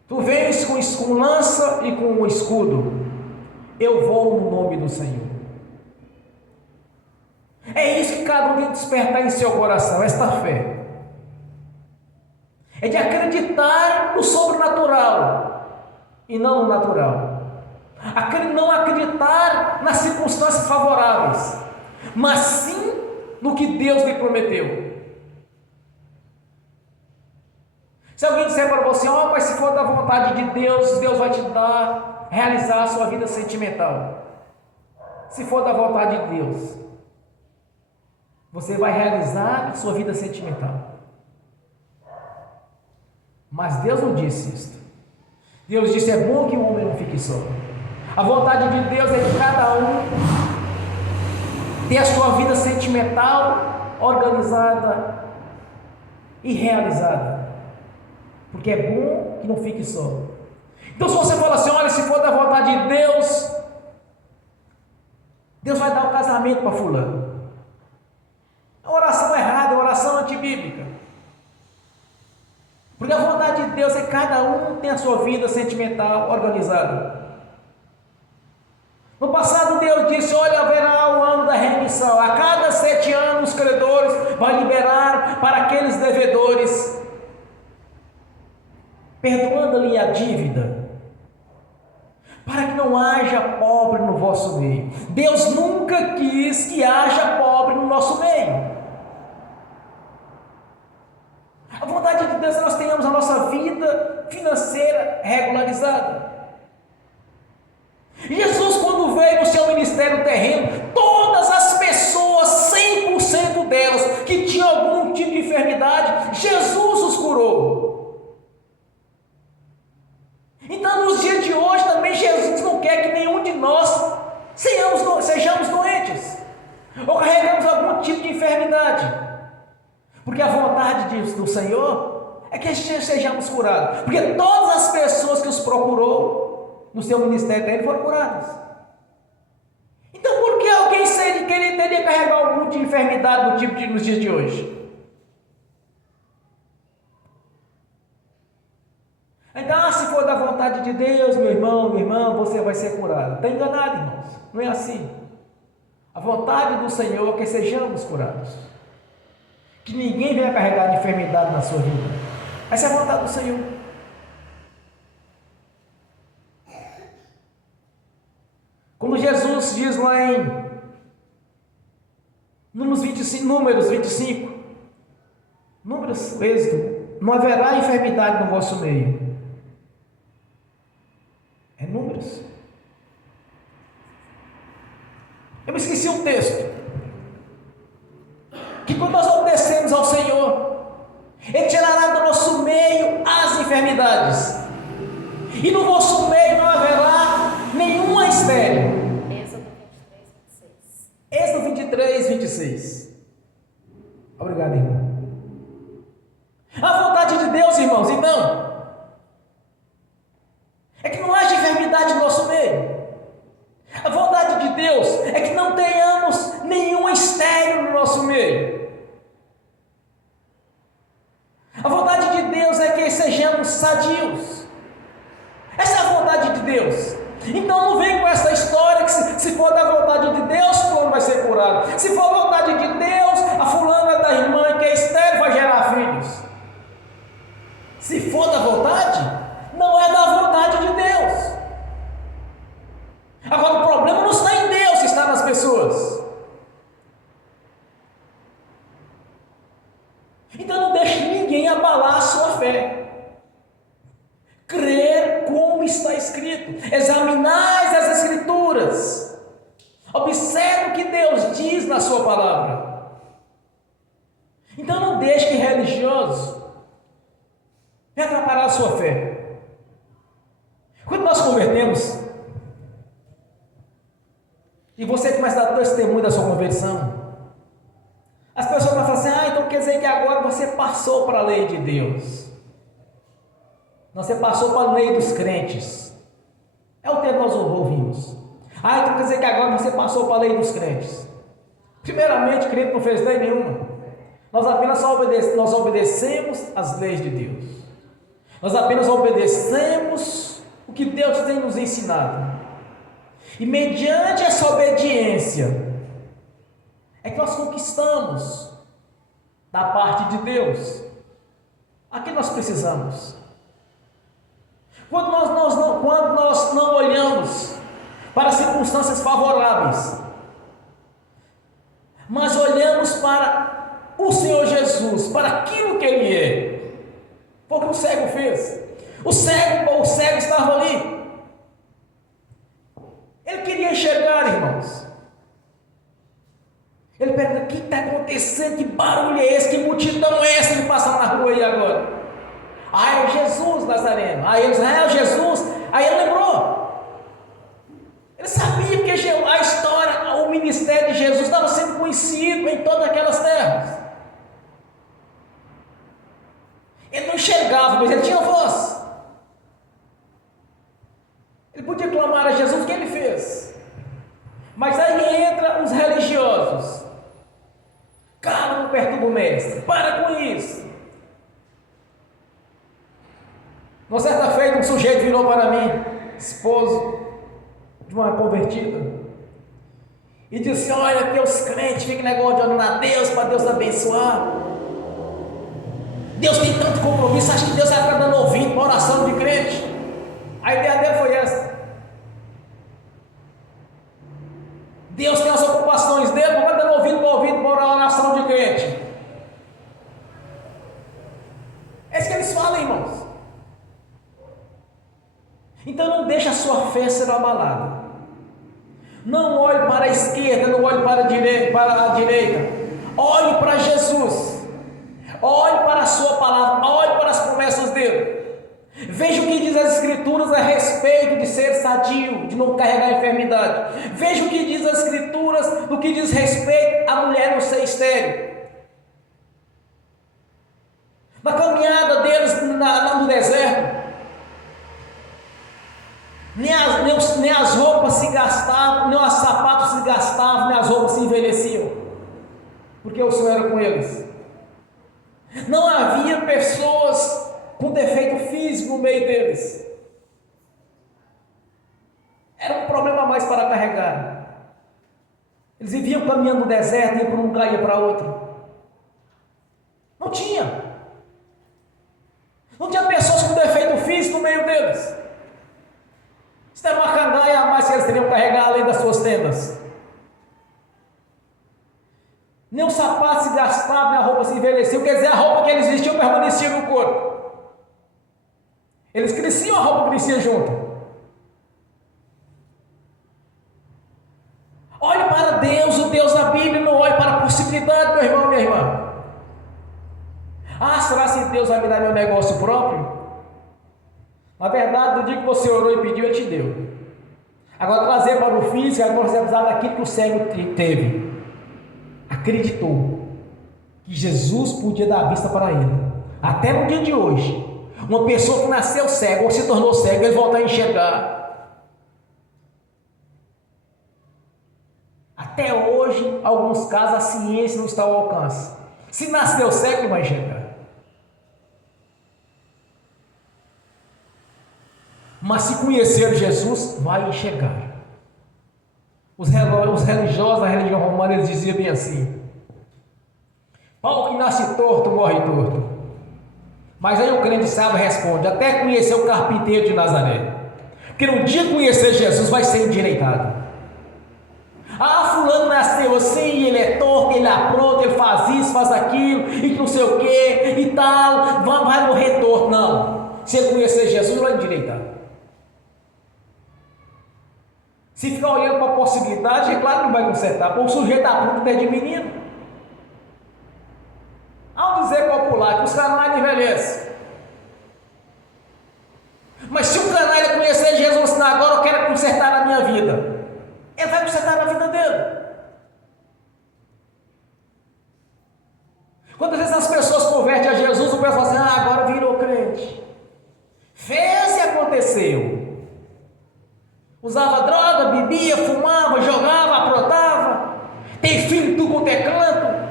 Tu vens com lança e com um escudo, eu vou no nome do Senhor. É isso que cada um tem que despertar em seu coração, esta fé. É de acreditar no sobrenatural e não no natural. Não acreditar nas circunstâncias favoráveis, mas sim no que Deus lhe prometeu. Se alguém disser para você, mas se for da vontade de Deus, Deus vai te dar, realizar a sua vida sentimental. Se for da vontade de Deus, você vai realizar a sua vida sentimental. Mas Deus não disse isso. Deus disse, é bom que o homem não fique só. A vontade de Deus é que cada um tenha a sua vida sentimental organizada e realizada. Porque é bom que não fique só. Então se você fala assim, olha, se for da vontade de Deus, Deus vai dar um casamento para fulano. É uma oração errada, é uma oração antibíblica. Porque a vontade de Deus é que cada um tenha a sua vida sentimental organizada. No passado Deus disse, olha, haverá o ano da remissão. A cada 7 anos os credores vão liberar para aqueles devedores, perdoando-lhe a dívida, para que não haja pobre no vosso meio. Deus nunca quis que haja pobre no nosso meio. A vontade de Deus é que nós tenhamos a nossa vida financeira regularizada. Jesus, quando veio no seu ministério terreno, todas as pessoas, 100% delas, que tinham algum tipo de enfermidade, Jesus os curou. Então, nos dias de hoje também, Jesus não quer que nenhum de nós sejamos doentes, ou carregamos algum tipo de enfermidade, porque a vontade do Senhor é que sejamos curados, porque todas as pessoas que os procurou no seu ministério dele foram curadas. Então por que alguém seria que ele teria que carregar algum tipo de enfermidade do tipo nos dias de hoje? Então, se for da vontade de Deus, meu irmão, minha irmã, você vai ser curado. Está enganado, irmãos, não é assim. A vontade do Senhor é que sejamos curados, que ninguém venha carregar de enfermidade na sua vida. Essa é a vontade do Senhor. Quando Jesus diz lá em Números 25, Êxodo, não haverá enfermidade no vosso meio. É Números. Eu me esqueci um texto. Que quando nós obedecemos ao Senhor, Ele tirará do nosso meio as enfermidades. E no vosso meio não haverá nenhuma estéril. Êxodo 23, 26. Obrigado, irmão. A vontade de Deus, irmãos, então, é que não haja enfermidade no nosso meio. A vontade de Deus é que não tenhamos nenhum estéril no nosso meio. A vontade de Deus é que sejamos sadios. Essa é a vontade de Deus. Então não vem com essa história que se for da vontade de Deus, fulano vai ser curado. Se for a vontade de Deus, a fulana da irmã que é estéril vai gerar filhos. Se for da vontade, não é da vontade de Deus. Agora o problema não está em Deus, está nas pessoas. Então não deixe ninguém abalar a sua fé. Crer como está escrito. Examinai as Escrituras. Observe o que Deus diz na sua palavra. Então não deixe que religioso venha atrapalhar a sua fé. Quando nós convertemos, e você começa a dar testemunho da sua conversão, as pessoas vão falar assim, então quer dizer que agora você passou para a lei de Deus. Você passou para a lei dos crentes. É o termo que nós ouvimos. Então quer dizer que agora você passou para a lei dos crentes. Primeiramente, crente não fez lei nenhuma. Nós obedecemos as leis de Deus. Nós apenas obedecemos o que Deus tem nos ensinado. E mediante essa obediência é que nós conquistamos da parte de Deus aquilo que nós precisamos. Quando nós não olhamos para circunstâncias favoráveis, mas olhamos para o Senhor Jesus, para aquilo que Ele é, foi o que o cego fez. O cego estava ali. Ele queria enxergar, irmãos. Ele pergunta: o que está acontecendo? Que barulho é esse? Que multidão é essa que passa na rua aí agora? Ah, é Jesus Nazareno. Aí ele disse: é Jesus. Aí ele lembrou. Ele sabia que a história, o ministério de Jesus estava sendo conhecido em todas aquelas terras. Ele não enxergava, mas ele tinha voz. Ele podia clamar a Jesus, o que ele fez? Mas aí entra os religiosos. Cala, não perturba o mestre. Para com isso. Uma certa feita, um sujeito virou para mim, esposo de uma convertida, e disse: olha, que os crentes ficam negócio de orando a Deus para Deus abençoar. Deus tem tanto compromisso, acho que Deus vai estar dando ouvido para a oração de crente. A ideia dele foi essa. Deus tem as ocupações dele, não vai dando ouvido para a oração de crente. É isso que eles falam, irmãos. Então não deixe a sua fé ser abalada. Não olhe para a esquerda, não olhe para a direita. Olhe para Jesus. Olhe para a sua palavra, olhe para as promessas dele. Veja o que diz as Escrituras a respeito de ser sadio, de não carregar enfermidade. Veja o que diz as Escrituras no que diz respeito à mulher não ser estéril. Na caminhada deles no deserto, nem as roupas se gastavam, nem os sapatos se gastavam, nem as roupas se envelheciam, porque o Senhor era com eles. Não havia pessoas com defeito físico no meio deles. Era um problema a mais para carregar. Eles viviam caminhando no deserto, e para um caía para outro. Não tinha pessoas com defeito físico no meio deles. Isso era uma cangaia a mais que eles teriam que carregar além das suas tendas. Nem o sapato se gastava, nem a roupa se envelheceu. Quer dizer, a roupa que eles vestiam permanecia no corpo. Eles cresciam, a roupa crescia junto. Olhe para Deus, o Deus da Bíblia, não olhe para a possibilidade, meu irmão, minha irmã. Ah, será que Deus vai me dar meu negócio próprio? Na verdade, no dia que você orou e pediu, Ele te deu. Agora, trazer para o físico, agora você vai precisar daquilo que o cego teve. Acreditou que Jesus podia dar a vista para ele. Até no dia de hoje, uma pessoa que nasceu cego ou se tornou cego, ele volta a enxergar. Até hoje, em alguns casos, a ciência não está ao alcance. Se nasceu cego, ele vai enxergar. Mas se conhecer Jesus, vai enxergar. Os religiosos da religião romana, eles diziam bem assim: pau que nasce torto, morre torto. Mas aí o crente sábio responde: até conhecer o carpinteiro de Nazaré. Porque no dia que conhecer Jesus, vai ser endireitado. Ah, fulano nasceu assim, ele é torto, ele apronta, ele faz isso, faz aquilo, e não sei o que, e tal, vai morrer torto. Não. Se ele conhecer Jesus, vai endireitar. Se ficar olhando para a possibilidade, é claro que não vai consertar, porque o sujeito apronta até de menino. Há um dizer popular que os canalhas envelhecem. Mas se o canalha conhecer Jesus, assim, agora eu quero consertar na minha vida, ele vai consertar na vida dele. Quantas vezes as pessoas convertem a Jesus, o pessoal fala assim: agora virou crente. Fez e aconteceu. Usava droga, bebia, fumava, jogava, aprontava. Tem filho em tudo quanto é canto.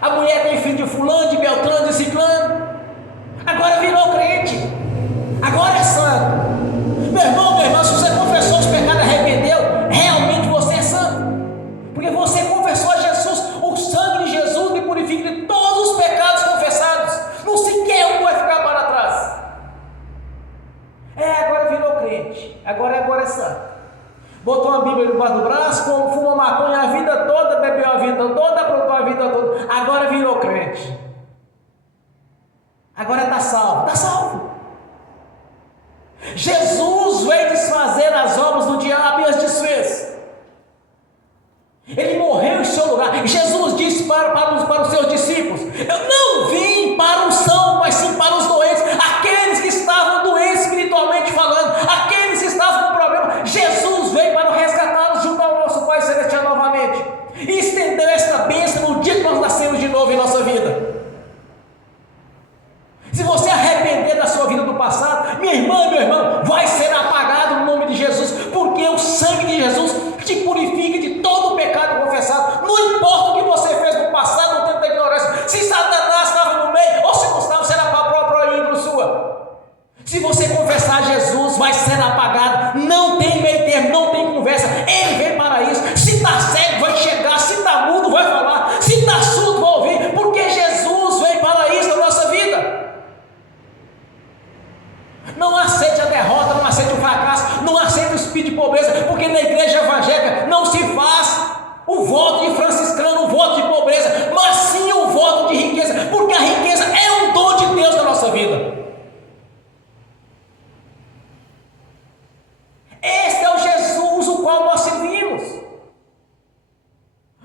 A mulher tem filho de fulano, de Beltrano, de Ciclano. Agora virou crente. Agora é santo. Meu irmão, minha irmã, se você confessou os pecados e arrependeu, realmente você é santo. Porque você confessou a Jesus. O sangue de Jesus me purifica de todos os pecados confessados. Não sequer um vai ficar para trás. Agora virou crente. Agora é santo. Botou uma Bíblia debaixo do braço, fumou maconha a vida toda, bebeu a vida toda, aprontou a vida toda. Agora virou crente. Agora está salvo. Está salvo. Jesus veio desfazer as obras do diabo e as desfez. Ele morreu em seu lugar. Jesus disse para os seus discípulos: eu não vim para os sãos, mas sim para os doentes, aqueles que estavam doentes espiritualmente falando, aqueles que estavam com problema. Jesus veio para resgatá-los junto ao nosso Pai Celestial novamente, e estendeu esta bênção no dia que nós nascemos de novo em nossa vida. Se você arrepender da sua vida do passado, minha irmã, meu irmão, vai ser apagado no nome de Jesus, porque o sangue de Jesus te purifica de todo o pecado confessado. Não importa o que você fez no passado, no tempo da ignorância, se Satanás estava no meio ou se não estava, será para a própria índole sua. Se você confessar Jesus, vai ser apagado. Não tem meio termo, não tem conversa. Ele veio para isso. Se está cego, vai chegar. Se está mudo, vai falar. Se está surdo, vai ouvir. Porque Jesus veio para isso na nossa vida. Não aceite a derrota, não aceite o fracasso, não aceite o espírito de pobreza, porque na igreja evangélica não se faz o voto de franciscano, o voto de pobreza, mas sim o voto de riqueza, porque a riqueza é um dom de Deus na nossa vida. Este é o Jesus o qual nós servimos,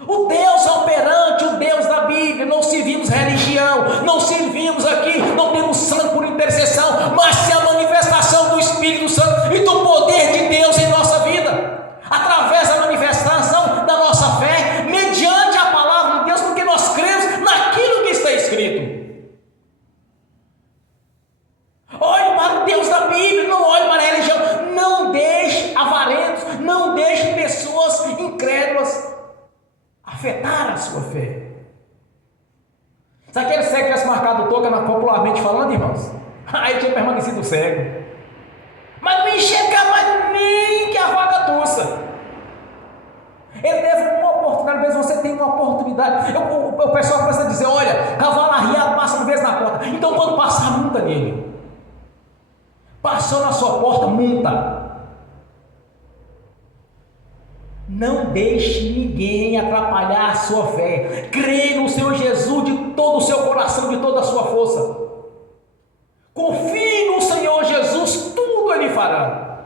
o Deus operante, o Deus da Bíblia. Não servimos religião, não servimos aqui, não temos santo por intercessão, mas se a manifestação do Espírito Santo e do poder de Deus em nossa vida, através da manifestação da nossa fé, mediante a palavra de Deus, porque nós cremos naquilo que está escrito. Olhe para o Deus da Bíblia, não olhe para a religião. Não deixe avarentos, não deixe pessoas incrédulas afetar a sua fé. Se aquele cego tivesse marcado toca, popularmente falando, irmãos, aí tinha permanecido cego, mas não enxerga mais nem que a vaca tussa. Ele teve uma oportunidade. Às vezes você tem uma oportunidade, o pessoal começa a dizer: olha, cavalo arriado passa uma vez na porta, então quando passar, multa nele. Passou na sua porta, multa. Não deixe ninguém atrapalhar a sua fé. Creia no Senhor Jesus de todo o seu coração, de toda a sua força. Confie no Senhor Jesus, tudo Ele fará.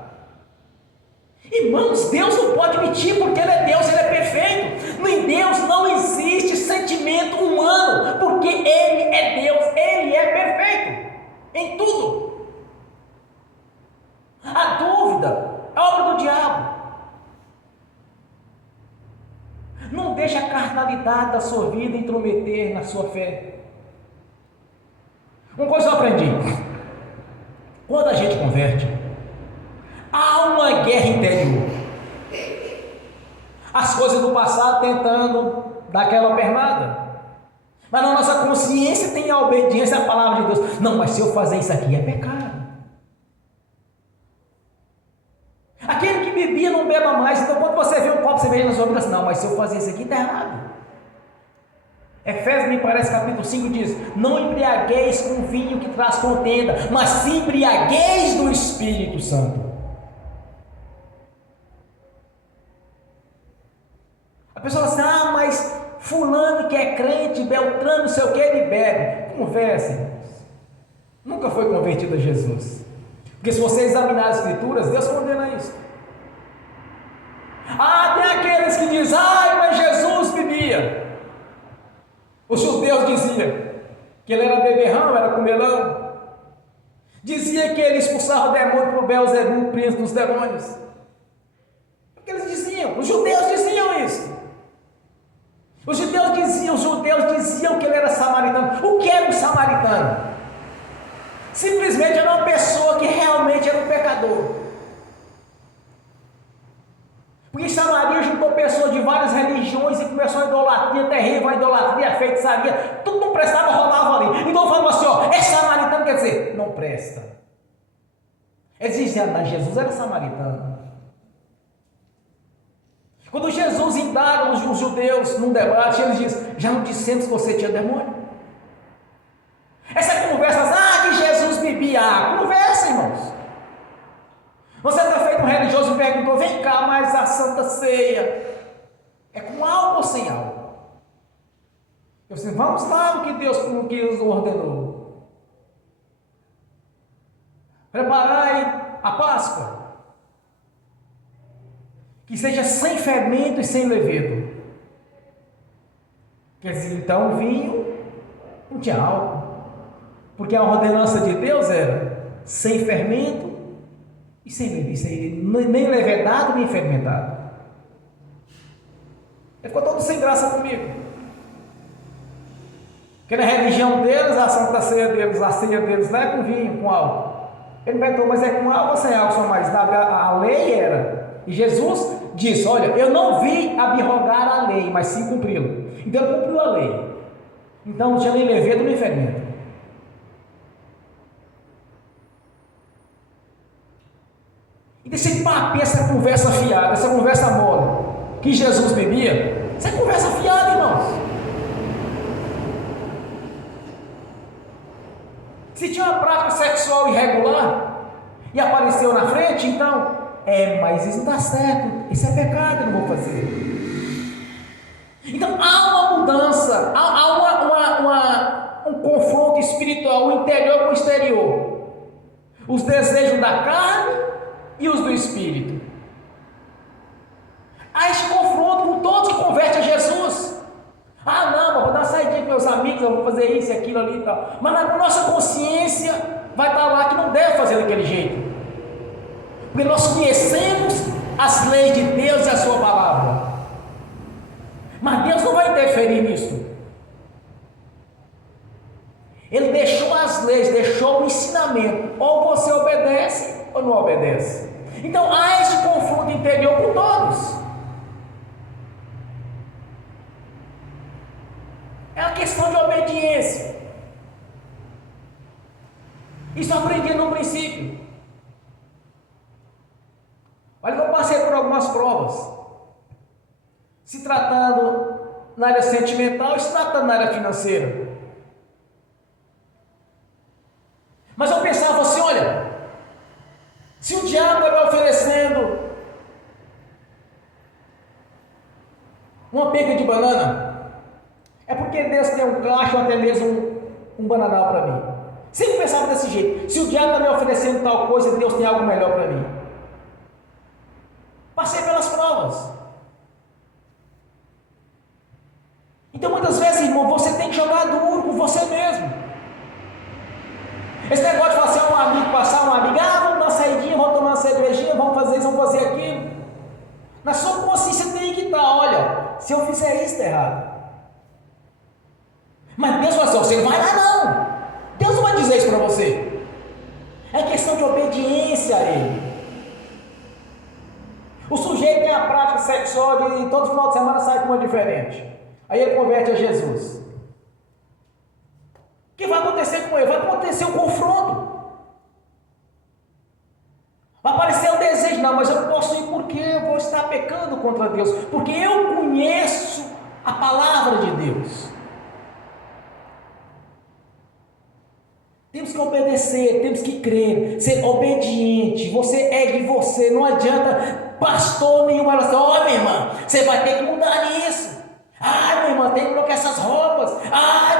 Irmãos, Deus não pode mentir, porque Ele é Deus, Ele é perfeito. Em Deus não existe sentimento humano, porque Ele é Deus, Ele é perfeito em tudo. A dúvida é obra do diabo. Não deixe a carnalidade da sua vida intrometer na sua fé. Uma coisa eu aprendi: quando a gente converte, há uma guerra interior. As coisas do passado tentando dar aquela pernada, mas na nossa consciência tem a obediência à palavra de Deus. Não, mas se eu fazer isso aqui é pecado. Aquele que bebia não beba mais. Então quando você vê um copo de cerveja na sua vida, assim, não, mas se eu fazer isso aqui está errado. Efésios, me parece, capítulo 5 diz: não embriagueis com vinho que traz contenda, mas se embriagueis do Espírito Santo. A pessoa fala assim: ah, mas fulano que é crente, Beltrano, não sei o que, ele bebe. Conversa, irmãos. Nunca foi convertido a Jesus. Porque se você examinar as Escrituras, Deus condena isso. Ah, tem aqueles que dizem: ai, mas Jesus bebia. Os judeus diziam que ele era beberrão, era comelão. Dizia que ele expulsava o demônio por Beelzebub, príncipe dos demônios. O que eles diziam? Os judeus diziam isso. Os judeus diziam que ele era samaritano. O que era um samaritano? Simplesmente era uma pessoa que realmente era um pecador. Porque Samaria juntou pessoas de várias religiões e começou a idolatria terrível, a idolatria, a feitiçaria, tudo não prestava, rolava ali. Então falou assim, ó, é samaritano, quer dizer, não presta. Eles diziam, mas Jesus era samaritano. Quando Jesus indaga os judeus num debate, eles dizem, já não dissemos que você tinha demônio? Essa conversa, que Jesus bebia, conversa, irmãos. Você está feito um religioso e perguntou, vem cá, mas a Santa Ceia é com álcool ou sem álcool? Eu disse, vamos lá no que Deus ordenou. Preparai a Páscoa, que seja sem fermento e sem levedo. Quer dizer, então o vinho não tinha álcool, porque a ordenança de Deus era sem fermento e sem nem levedado nem fermentado. Ele ficou todo sem graça comigo. Porque na religião deles, a Santa Ceia deles, a ceia deles lá é com vinho, com álcool. Ele me perguntou, mas é com álcool ou sem álcool? Mas a lei era. E Jesus disse, olha, eu não vim abrogar a lei, mas sim cumpri-la. Então ele cumpriu a lei. Então não tinha nem levedo nem fermento. E desse papo, essa conversa fiada, essa conversa mole, que Jesus bebia, essa conversa fiada, irmãos. Se tinha uma prática sexual irregular e apareceu na frente, então, mas isso não está certo, isso é pecado, eu não vou fazer. Então há uma mudança, há um confronto espiritual, o interior com o exterior, os desejos da carne e os do Espírito. Há este confronto com todos que convertem a Jesus. Não, vou dar uma saidinha com meus amigos, eu vou fazer isso, aquilo ali e tal. Mas na nossa consciência vai estar lá que não deve fazer daquele jeito. Porque nós conhecemos as leis de Deus e a sua palavra. Mas Deus não vai interferir nisso. Ele deixou as leis, deixou o ensinamento. Ou você obedece ou não obedece. Então há esse confronto interior com todos. É uma questão de obediência. Isso eu aprendi no princípio. Olha que eu passei por algumas provas. Se tratando na área sentimental e se tratando na área financeira. Mas eu pensava assim, olha, se o diabo está me oferecendo uma penca de banana, é porque Deus tem um cacho ou até mesmo um bananal para mim. Sempre pensava desse jeito, se o diabo está me oferecendo tal coisa, Deus tem algo melhor para mim. Passei pelas provas. Então muitas vezes, irmão, você tem que jogar duro com você mesmo. Esse negócio de falar assim, um amigo passar, uma amiga, vamos dar uma saidinha, vamos tomar uma cervejinha, vamos fazer isso, vamos fazer aquilo. Na sua consciência tem que estar, olha, se eu fizer isso, está errado. Mas Deus fala assim, você não vai lá não. Deus não vai dizer isso para você. É questão de obediência a Ele. O sujeito tem a prática sexual e todo final de semana sai com uma diferente. Aí ele converte a Jesus. O que vai acontecer com ele? Vai acontecer um confronto. Vai aparecer o desejo, não, mas eu não posso ir porque eu vou estar pecando contra Deus. Porque eu conheço a palavra de Deus. Temos que obedecer, temos que crer, ser obediente. Você é de você, não adianta pastor nenhum falar assim, minha irmã, você vai ter que mudar nisso. Minha irmã, tem que colocar essas roupas.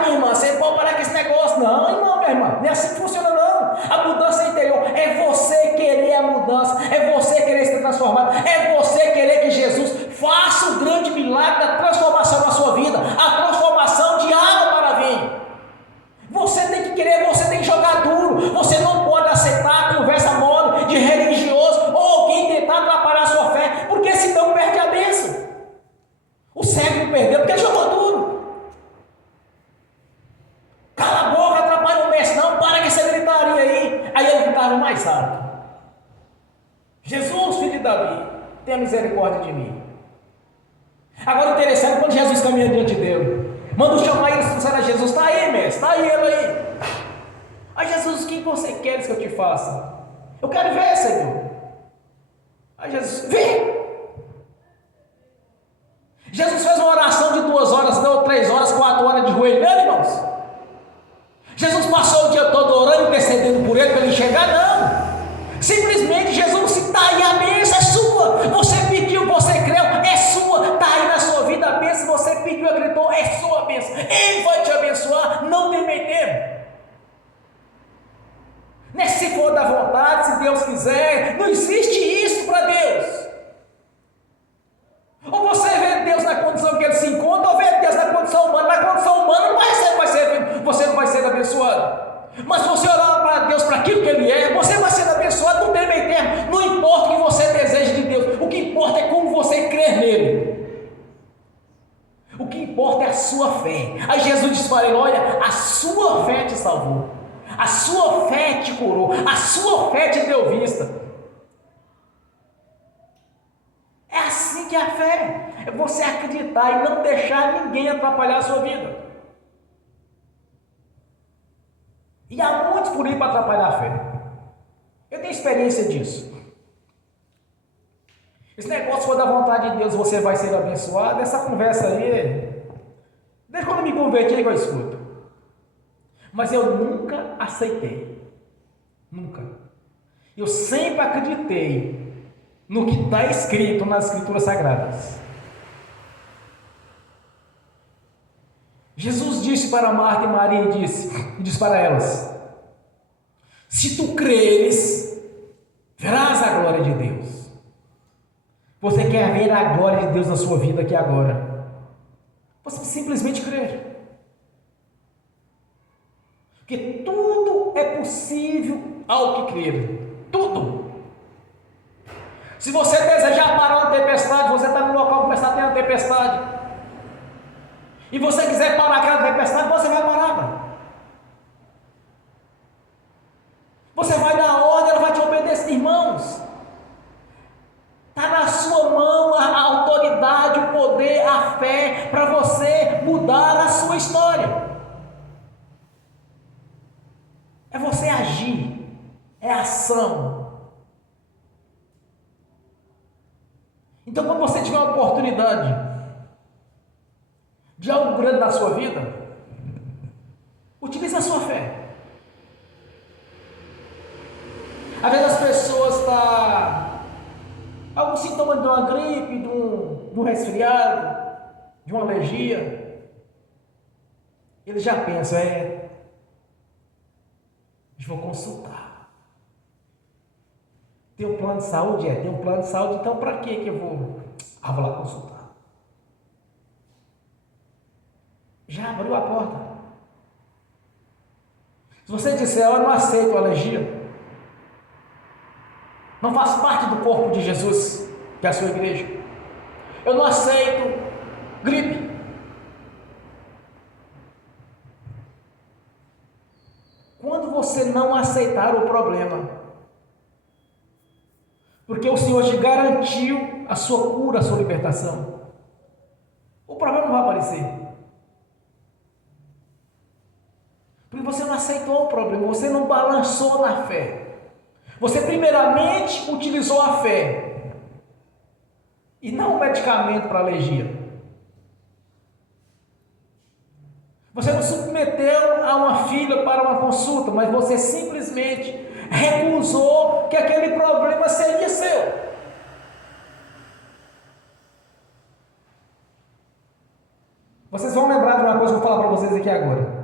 Minha irmã, você pode parar com esse negócio. Não, irmão, minha irmã, não é assim que funciona não. A mudança interior é você querer a mudança, é você querer ser transformado, é você querer que Jesus faça o grande milagre da transformação na sua vida, a transformação de água para vinho. Você tem que querer, você tem que jogar duro. Você não pode aceitar a conversa mole de religioso ou alguém tentar atrapalhar a sua fé, porque senão perde a bênção. O cego não perdeu porque ele jogou duro. Cala a boca, atrapalha o mestre, não, para com essa gritaria aí. Aí ele gritava mais alto. Jesus, filho de Davi, tenha misericórdia de mim. Agora interessante, quando Jesus caminha diante dele, manda chamar ele, se era Jesus, está aí, mestre, está aí ele aí. Aí Jesus, o que você quer que eu te faça? Eu quero ver, Senhor. Aí Jesus, vem. Jesus fez uma oração de 2 horas, não 3 horas, 4 horas de joelho, irmãos. Jesus passou o dia todo orando, intercedendo por ele, para ele chegar, não. Simplesmente Jesus, se está aí a bênção, é sua. Você pediu, você creu, é sua. Está aí na sua vida a bênção, você pediu, acreditou, é sua bênção. Ele vai te abençoar, não tem meio termo. Se for da vontade, se Deus quiser, não existe isso para Deus. Ou você vê Deus na condição que ele se encontra, ou vê Deus na condição humana. Na condição humana você não vai ser abençoado. Mas se você orar para Deus para aquilo que ele é, você vai ser abençoado, não tem meio termo. Não importa o que você deseja de Deus, o que importa é como você crer nele. O que importa é a sua fé. Aí Jesus disse para ele: olha, a sua fé te salvou, a sua fé te curou, a sua fé te deu vista. É assim que é a fé, é você acreditar e não deixar ninguém atrapalhar a sua vida. E há muitos por aí para atrapalhar a fé. Eu tenho experiência disso. Esse negócio, se for da vontade de Deus, você vai ser abençoado. Essa conversa aí, desde quando eu me converti que eu escuto. Mas eu nunca aceitei. Nunca. Eu sempre acreditei no que está escrito nas Escrituras Sagradas. Jesus disse para Marta e Maria e disse para elas: se tu creres, verás a glória de Deus. Você quer ver a glória de Deus na sua vida aqui agora? Você simplesmente crer. Porque tudo é possível ao que crer. Tudo. Se você desejar parar uma tempestade, você está no local que começar a ter uma tempestade, e você quiser parar aquela tempestade, você vai parar, mano. Você vai dar ordem, ela vai te obedecer, irmãos. Está na sua mão a autoridade, o poder, a fé, para você mudar a sua história. É você agir, é ação. Então, quando você tiver uma oportunidade de algo grande na sua vida, utilize a sua fé. Às vezes as pessoas estão algum sintoma de uma gripe, de um resfriado, de uma alergia, eles já pensam, vou consultar. Tem um plano de saúde? Tem um plano de saúde, então para que eu vou? Vou lá consultar. Já abriu a porta. Se você disser, eu não aceito alergia, não faz parte do corpo de Jesus, que é a sua igreja, eu não aceito gripe, quando você não aceitar o problema, porque o Senhor te garantiu a sua cura, a sua libertação, o problema não vai aparecer. Porque você não aceitou o problema, você não balançou na fé. Você primeiramente utilizou a fé e não o medicamento para alergia. Você não submeteu a uma fila para uma consulta, mas você simplesmente recusou que aquele problema seria seu. Vocês vão lembrar de uma coisa que eu vou falar para vocês aqui agora.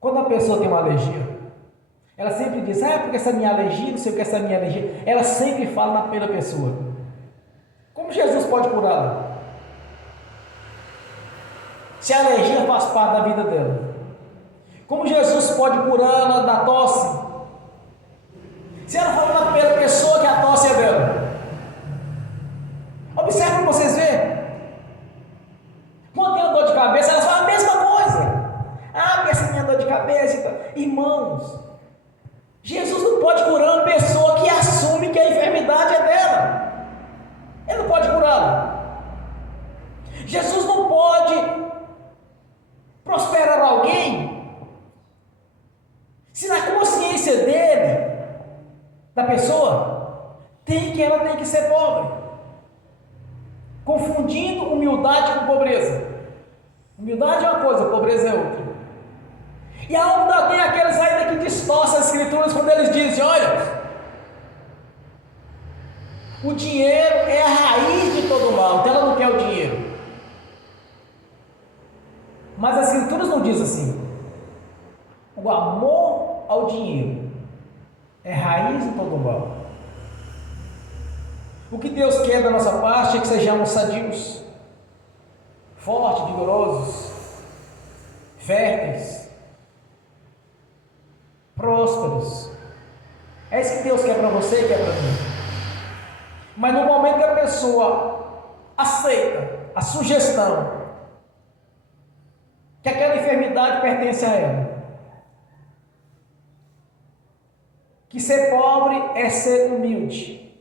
Quando a pessoa tem uma alergia, ela sempre diz, porque essa minha alergia, não sei o que essa minha alergia. Ela sempre fala na primeira pessoa. Como Jesus pode curá-la? Se a alergia faz parte da vida dela. Como Jesus pode curá-la da tosse? Se ela fala na primeira pessoa que a tosse é dela. Observe para vocês verem. Quando tem uma dor de cabeça, elas falam a mesma coisa. Porque essa minha dor de cabeça e tal. Irmãos, Jesus não pode curar uma pessoa que assume assume que a enfermidade é dela. Ele não pode curá-la. Jesus não pode prosperar alguém se na consciência dele, da pessoa, ela tem que ser pobre, confundindo humildade com pobreza. Humildade é uma coisa, pobreza é outra. E ainda tem aqueles ainda que distorcem as escrituras quando eles dizem: olha, o dinheiro é a raiz de todo mal, então ela não quer o dinheiro. Mas as escrituras não dizem assim. O amor ao dinheiro é raiz de todo mal. O que Deus quer da nossa parte é que sejamos sadios, fortes, vigorosos, férteis, prósperos. É isso que Deus quer para você e quer para mim. Mas no momento que a pessoa aceita a sugestão que aquela enfermidade pertence a ela, que ser pobre é ser humilde,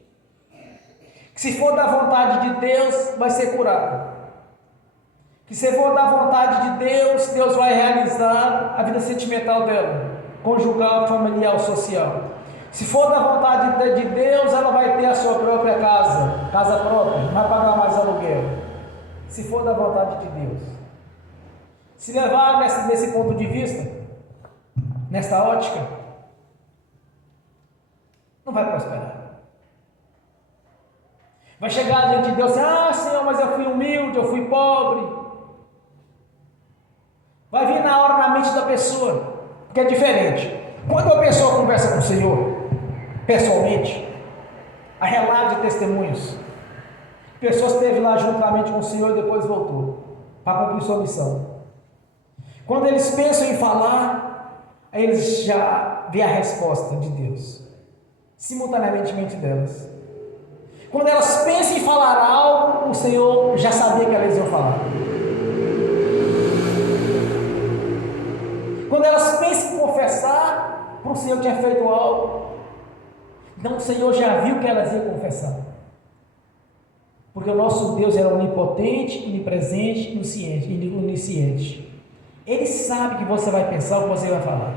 que se for da vontade de Deus vai ser curado, que se for da vontade de Deus, Deus vai realizar a vida sentimental dela, conjugal, familiar, social. Se for da vontade de Deus, ela vai ter a sua própria casa própria, não vai pagar mais aluguel. Se for da vontade de Deus. Se levar nesse ponto de vista, nesta ótica, não vai prosperar. Vai chegar diante de Deus e dizer: Senhor, mas eu fui humilde, eu fui pobre. Vai vir na hora na mente da pessoa, porque é diferente. Quando a pessoa conversa com o Senhor, pessoalmente, a relato de testemunhos, pessoas esteve lá juntamente com o Senhor e depois voltou para cumprir sua missão. Quando eles pensam em falar, aí eles já vê a resposta de Deus, simultaneamente mente delas. Quando elas pensam em falar algo, o Senhor já sabia que elas iam falar. Quando elas pensam em confessar, para o Senhor tinha feito algo, então o Senhor já viu que elas iam confessar. Porque o nosso Deus era onipotente, onipresente e onisciente. Ele sabe que você vai pensar, o que você vai falar.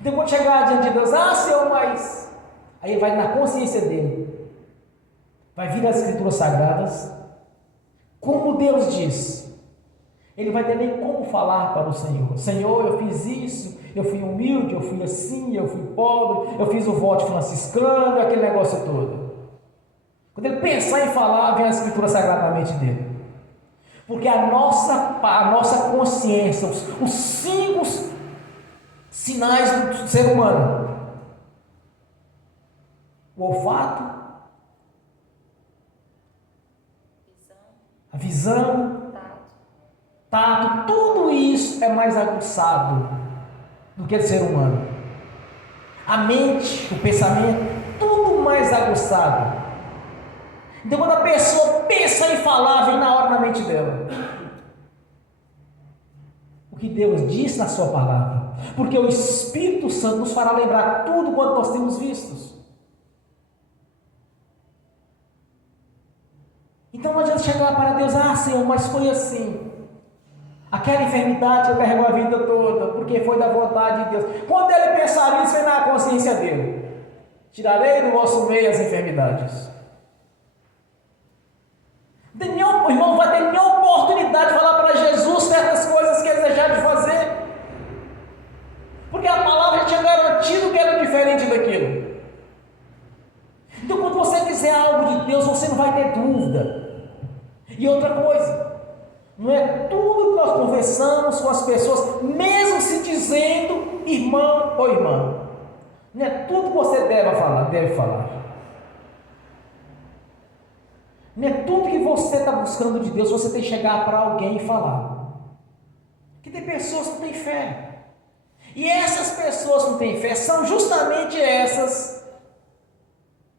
Então quando chegar diante de Deus: Senhor, mas... Aí vai na consciência dele, vai vir as escrituras sagradas, como Deus diz. Ele vai ter nem como falar para o Senhor: Senhor, eu fiz isso, eu fui humilde, eu fui assim, eu fui pobre, eu fiz o voto franciscano, aquele negócio todo. Quando ele pensar em falar, vem a escritura sagrada na mente dele. Porque a nossa consciência, os 5 sinais do ser humano: o olfato, a visão, tato, tudo isso é mais aguçado do que o ser humano. A mente, o pensamento, tudo mais aguçado. Então quando a pessoa pensa em falar, vem na hora na mente dela o que Deus diz na sua palavra, porque o Espírito Santo nos fará lembrar tudo quanto nós temos vistos. Então não adianta chegar para Deus: Senhor, mas foi assim, aquela enfermidade eu carrego a vida toda, porque foi da vontade de Deus. Quando ele pensar nisso, vem na consciência dele: tirarei do vosso meio as enfermidades. O irmão não vai ter nenhuma oportunidade de falar para Jesus certas coisas que ele deixaram de fazer, porque a palavra já tinha garantido que era diferente daquilo. Então quando você fizer algo de Deus, você não vai ter dúvida. E outra coisa, não é tudo que nós conversamos com as pessoas, mesmo se dizendo irmão ou irmã, não é tudo que você deve falar. Não é tudo que você está buscando de Deus, você tem que chegar para alguém e falar. Porque tem pessoas que não têm fé. E essas pessoas que não têm fé são justamente essas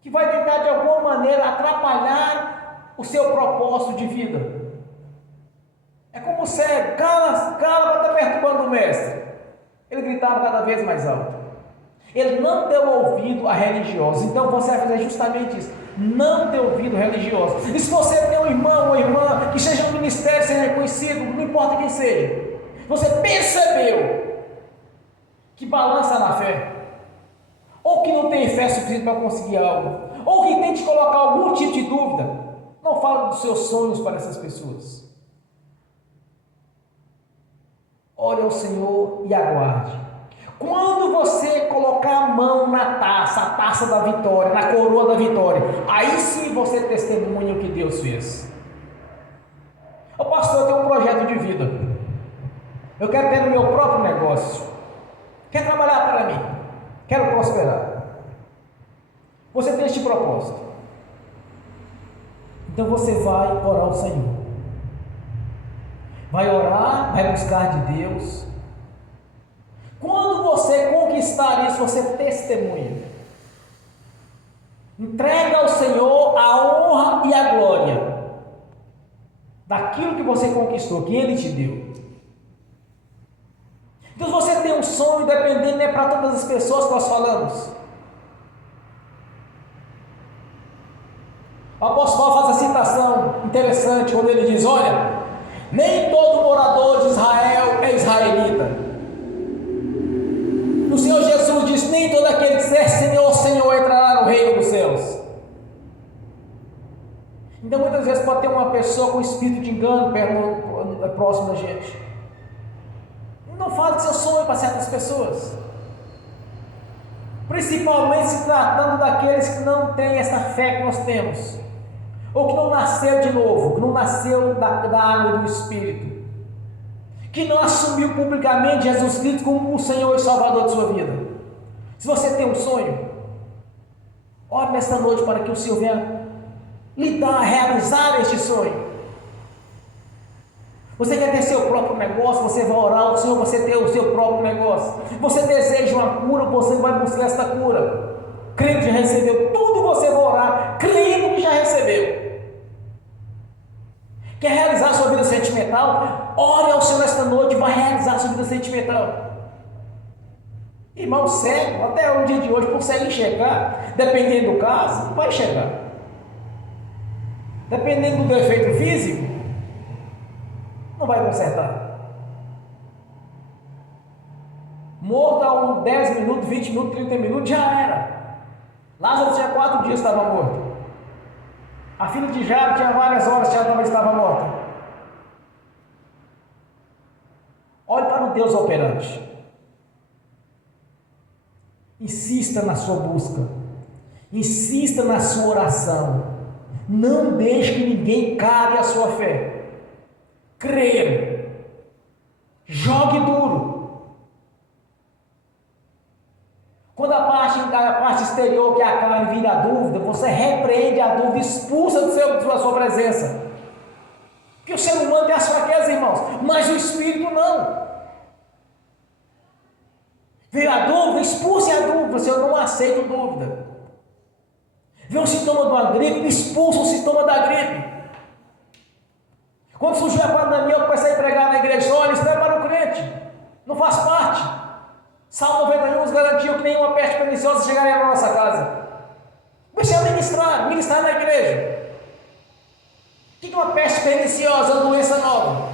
que vai tentar de alguma maneira atrapalhar o seu propósito de vida. É como o cego: cala para estar perturbando o mestre. Ele gritava cada vez mais alto. Ele não deu ouvido a religiosos. Então você vai fazer justamente isso. Não dê ouvido a religiosos. E se você tem um irmão ou irmã que seja no ministério, seja reconhecido, não importa quem seja, você percebeu que balança na fé, ou que não tem fé suficiente para conseguir algo, ou que tem que colocar algum tipo de dúvida, não fale dos seus sonhos para essas pessoas. Ore ao Senhor e aguarde. Quando você colocar a mão na taça, a taça da vitória, na coroa da vitória, aí sim você testemunha o que Deus fez. O pastor tem um projeto de vida. Eu quero ter o meu próprio negócio. Quero trabalhar para mim. Quero prosperar. Você tem este propósito. Então você vai orar ao Senhor. Vai orar, vai buscar de Deus. Quando você conquistar isso, você testemunha. Entrega ao Senhor a honra e a glória daquilo que você conquistou, que Ele te deu. Então, se você tem um sonho, dependendo, não é para todas as pessoas que nós falamos. O apóstolo Paulo faz a citação interessante, quando ele diz: olha, nem todo morador de Israel é israelita. O Senhor Jesus diz: nem todo aquele que disser Senhor, Senhor entrará no reino dos céus. Então muitas vezes pode ter uma pessoa com espírito de engano próximo da gente. Não fale do seu sonho para certas pessoas, principalmente se tratando daqueles que não têm essa fé que nós temos, ou que não nasceu de novo, que não nasceu da água do Espírito, que não assumiu publicamente Jesus Cristo como o Senhor e Salvador de sua vida. Se você tem um sonho, ore nesta noite para que o Senhor venha lhe dar, realizar este sonho. Você quer ter seu próprio negócio, você vai orar ao Senhor, você ter o seu próprio negócio. Você deseja uma cura, você vai buscar esta cura, crendo que já recebeu. Tudo você vai orar, crendo que já recebeu. Quer realizar a sua vida sentimental? Ore ao Senhor esta noite, vai realizar a sua vida sentimental. Irmão cego, até o dia de hoje, consegue enxergar, dependendo do caso, vai enxergar. Dependendo do defeito físico, não vai consertar. Morto há uns 10 minutos, 20 minutos, 30 minutos, já era. Lázaro tinha 4 dias, estava morto. A filha de Jairo tinha várias horas, já estava morta. Olhe para o Deus operante. Insista na sua busca. Insista na sua oração. Não deixe que ninguém cale a sua fé. Creia. Jogue duro. Quando a parte exterior, que é a carne, vira a dúvida, você repreende a dúvida, expulsa da sua presença. Porque o ser humano tem as fraquezas, irmãos, mas o espírito não. Veio a dúvida, expulse a dúvida. Se eu não aceito dúvida. Vê um sintoma de uma gripe, expulsa o sintoma da gripe. Quando surgiu a pandemia, eu comecei a pregar na igreja: olha, isso não é para o crente, não faz parte. Salmo 91 nos garantiu que nenhuma peste perniciosa chegaria na nossa casa. Comecei a ministrar na igreja. O que é uma peste perniciosa, uma doença nova?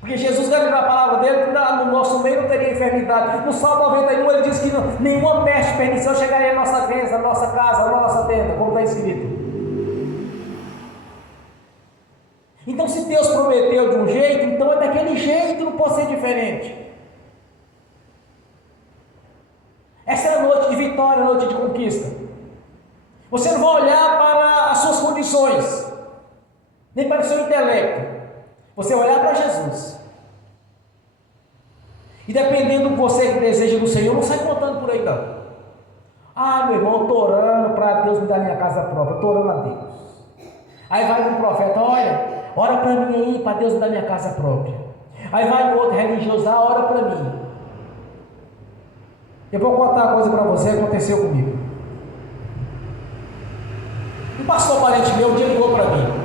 Porque Jesus garantiu na palavra dele que no nosso meio não teria enfermidade. No Salmo 91 ele diz que nenhuma peste perniciosa chegaria na nossa casa, na nossa tenda, como está escrito. Então, se Deus prometeu de um jeito, então é daquele jeito, não pode ser diferente. Essa é a noite de vitória, a noite de conquista. Você não vai olhar para as suas condições, nem para o seu intelecto. Você vai olhar para Jesus. E dependendo do que você deseja do Senhor, não sai contando por aí não. Ah, meu irmão, eu estou orando para Deus me dar minha casa própria, eu estou orando a Deus. Aí vai um profeta: olha, ora para mim aí, para Deus me dar minha casa própria. Aí vai um outro religioso: ora para mim. Eu vou contar uma coisa para você que aconteceu comigo. Um pastor parente meu um dia ligou para mim.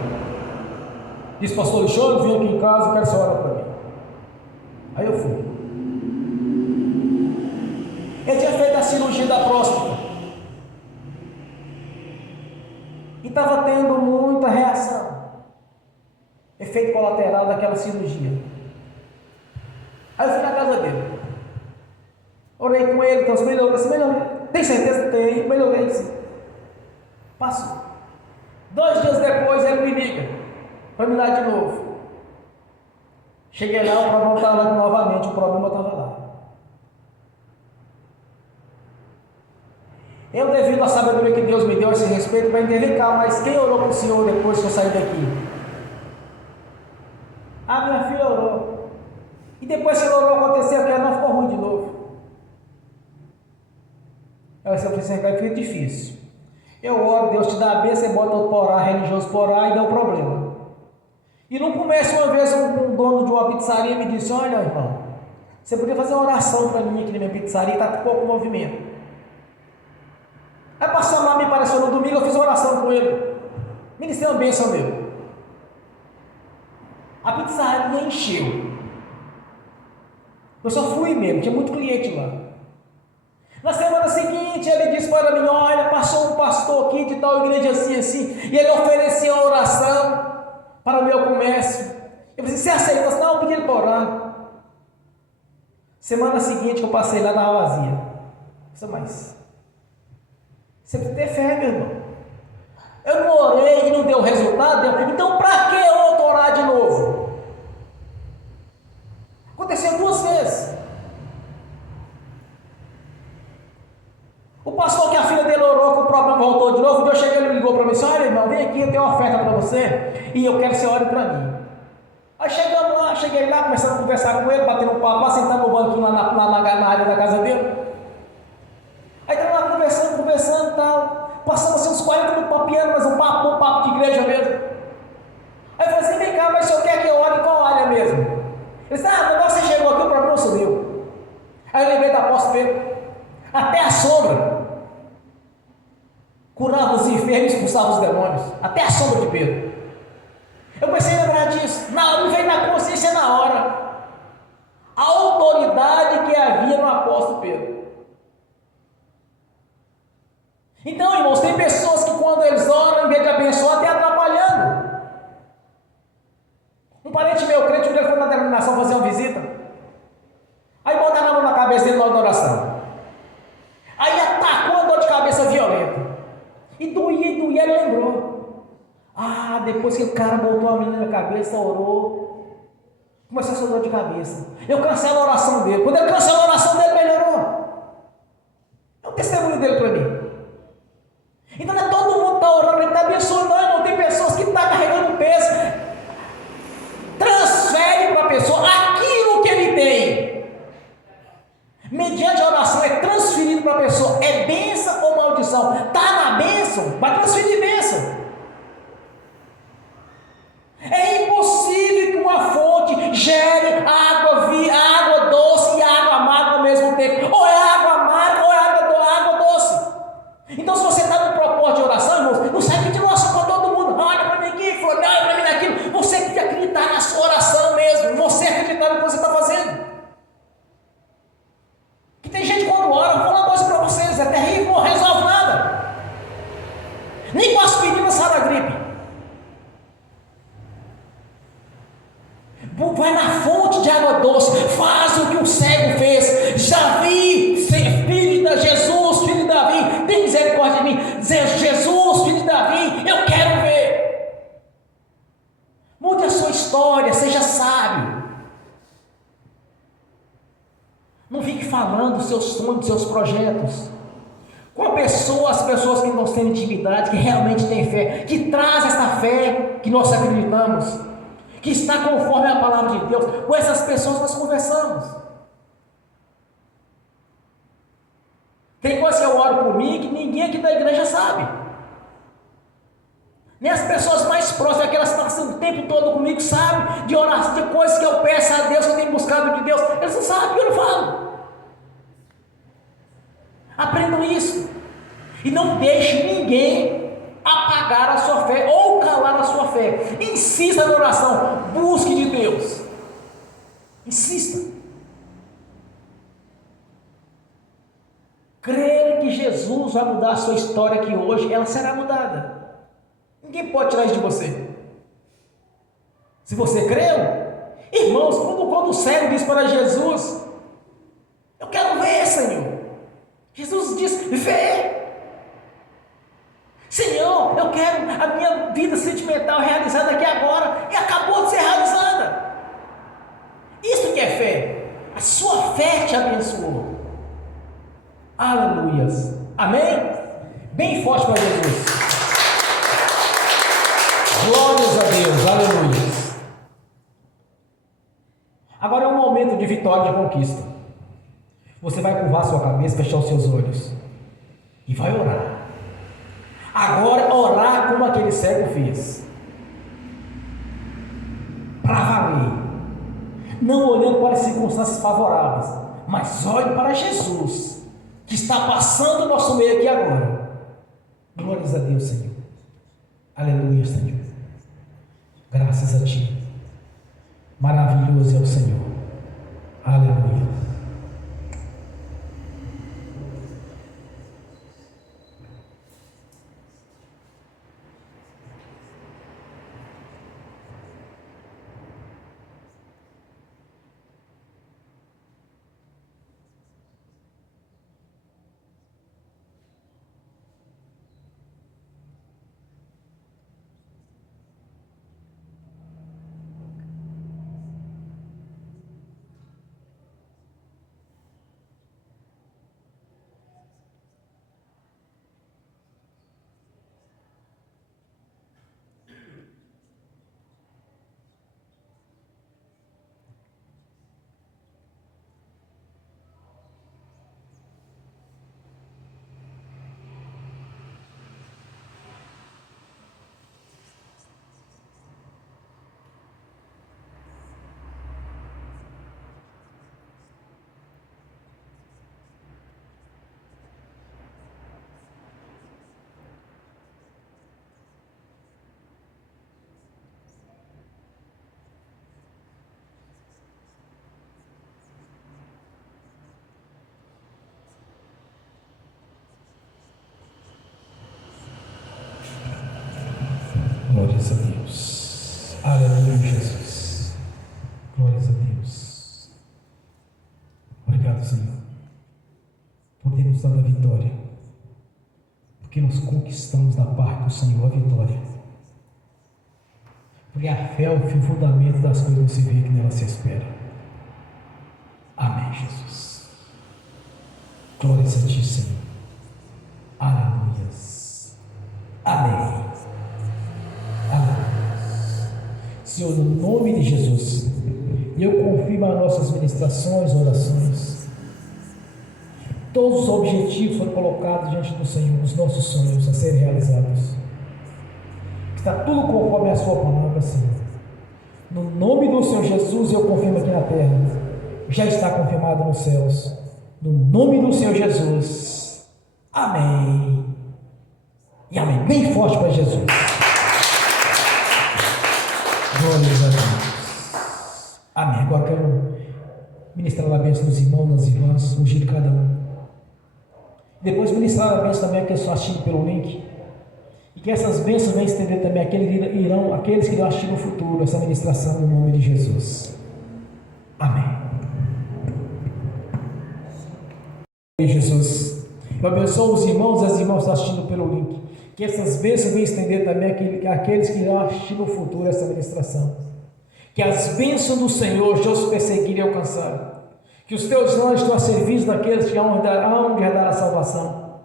Disse: pastor Alexandre, vim aqui em casa, quero que você ore para mim. Aí eu fui. cirurgia da próstata. E estava tendo muita reação, efeito colateral daquela cirurgia. Aí eu fui na casa dele, orei com ele, então melhorou. Tem certeza? Tem, melhorei sim. Passou. 2 dias depois ele me liga para me dar de novo. Cheguei lá, o problema estava lá novamente, o problema estava lá. Eu, devido à sabedoria que Deus me deu a esse respeito, para entender, cá, mas quem orou para o Senhor depois que eu saí daqui? A minha filha orou. E depois que ela orou, aconteceu que ela não ficou ruim de novo. Eu pensei, vai ficar difícil. Eu oro, Deus te dá a bênção, você bota outro porá, religioso porá, e dá um problema. E no começo, uma vez, um dono de uma pizzaria me disse: olha, irmão, você podia fazer uma oração para mim aqui na minha pizzaria, está com pouco movimento. Aí passou lá, me apareceu no domingo, eu fiz uma oração com ele. Ministrei uma bênção dele. A pizzaria encheu. Eu só fui mesmo, tinha muito cliente lá. Na semana seguinte, ele disse para mim: olha, passou um pastor aqui de tal igreja assim, e ele oferecia uma oração para o meu comércio. Eu falei: você aceita? Eu disse: não, eu pedi ele para orar. Semana seguinte que eu passei lá, estava vazia. Eu disse: mas você precisa ter fé, meu irmão. Eu não orei e não deu resultado, então para que eu orar de novo? Aconteceu 2 vezes. O pastor que a filha dele orou, que o problema voltou de novo, Deus chegou e ligou para mim: olha, irmão, vem aqui, eu tenho uma oferta para você e eu quero que você ore para mim. Aí chegamos lá, cheguei lá, começando a conversar com ele, batendo um papo lá, sentado no banquinho lá na área da casa dele. Aí estava lá conversando e tal. Passamos assim uns 40 minutos papiando, mas um papo de igreja mesmo. Aí eu falei assim: vem cá, mas o senhor quer que eu ore em qual área mesmo? Ele disse: quando você chegou aqui, o problema subiu. Aí eu lembrei da apóstolo Pedro. Até a sombra curava os enfermos e expulsava os demônios. Até a sombra de Pedro. Eu comecei a lembrar disso. Me veio na consciência na hora a autoridade que havia no apóstolo Pedro. Então, irmãos, tem pessoas que quando eles oram, em vez de abençoar, até atrapalhando. Um parente meu, crente, ele foi na denominação fazer uma visita. Aí botaram a mão na cabeça dele na oração. Aí atacou a dor de cabeça violenta. E doía, ele lembrou. Depois que o cara botou a menina na cabeça, orou, começou a ser dor de cabeça. Eu cancelo a oração dele. Quando ele cancelou a oração dele, melhorou. É o testemunho dele para mim. Então não é todo mundo que está orando, ele está abençoando, não, irmão. Tem pessoas que estão carregando peso. Transfere para a pessoa aquilo que ele tem. Mediante a oração é transferido para a pessoa. É bênção ou maldição? Está na bênção, vai transferir bênção. É impossível que uma fonte gere água doce e água amarga ao mesmo tempo. Ou é água amarga ou é água doce. Então, se você está no propósito de oração, irmãos, não sai pedindo oração para todo mundo. Olha para mim aqui, olha para mim naquilo. Você tem que acreditar na sua oração mesmo. Você acreditar no que você está fazendo. Que tem gente quando ora, vou falar uma coisa para vocês, é terrível, não resolve nada. Nem com aspirina sai da gripe. Vai na fonte de água doce, faz o que o cego fez. Já vi, filho de Jesus, filho de Davi, tem misericórdia de mim. Jesus, filho de Davi, eu quero ver. Mude a sua história, seja sábio. Não fique falando dos seus sonhos, dos seus projetos. Com as pessoas que nós temos intimidade, que realmente têm fé, que traz essa fé que nós acreditamos, que está conforme a palavra de Deus. Com essas pessoas nós conversamos. Tem coisa que eu oro por mim que ninguém aqui da igreja sabe. Nem as pessoas mais próximas, aquelas que passam o tempo todo comigo, sabem de oração, de coisas que eu peço a Deus, que eu tenho buscado de Deus. Eles não sabem que eu não falo. Aprendam isso. E não deixe ninguém apagar a sua fé ou calar a sua fé. Insista na oração. Busque de Deus. Insista. Creia Jesus vai mudar a sua história aqui hoje, ela será mudada. Ninguém pode tirar isso de você. Se você creu, irmãos, quando o cego diz para Jesus: eu quero ver, Senhor. Jesus diz: vê. Senhor, eu quero a minha vida sentimental realizada aqui agora, e acabou de ser realizada. Isso que é fé. A sua fé te abençoou. Aleluias. Amém? Bem forte para Jesus. Glórias a Deus. Aleluias. Agora é um momento de vitória e de conquista. Você vai curvar sua cabeça, fechar os seus olhos e vai orar. Agora orar como aquele cego fez, para valer, não olhando para as circunstâncias favoráveis, mas olhe para Jesus, que está passando o nosso meio aqui agora. Glórias a Deus, Senhor. Aleluia, Senhor. Graças a Ti. Maravilhoso é o Senhor. Aleluia. Glórias a Deus. Aleluia, Jesus. Glórias a Deus. Obrigado, Senhor, por ter nos dado a vitória, porque nós conquistamos da parte do Senhor a vitória. Porque a fé é o fundamento das coisas que não se vê, que nela se espera. Amém, Jesus. Glórias a Ti, Senhor. Aleluias. Amém. Senhor, no nome de Jesus, eu confirmo as nossas ministrações, orações, todos os objetivos foram colocados diante do Senhor, os nossos sonhos a serem realizados, está tudo conforme a sua palavra, Senhor. No nome do Senhor Jesus, eu confirmo aqui na terra, já está confirmado nos céus, no nome do Senhor Jesus, amém, e amém, bem forte para Jesus. Glórias a Deus. Amém. Agora quero ministrar a bênção dos irmãos, das irmãs, ungir cada um. Depois ministrar a bênção também àqueles que estão assistindo pelo link. E que essas bênçãos venham estender também aqueles que irão assistir no futuro essa ministração no nome de Jesus. Amém. Jesus, eu abençoo os irmãos e as irmãs que estão assistindo pelo link. Que essas bênçãos venham estender também àqueles que irão assistir no futuro essa ministração. Que as bênçãos do Senhor já os perseguirem e alcançarem. Que os teus anjos estão a serviço daqueles que hão de herdar a salvação.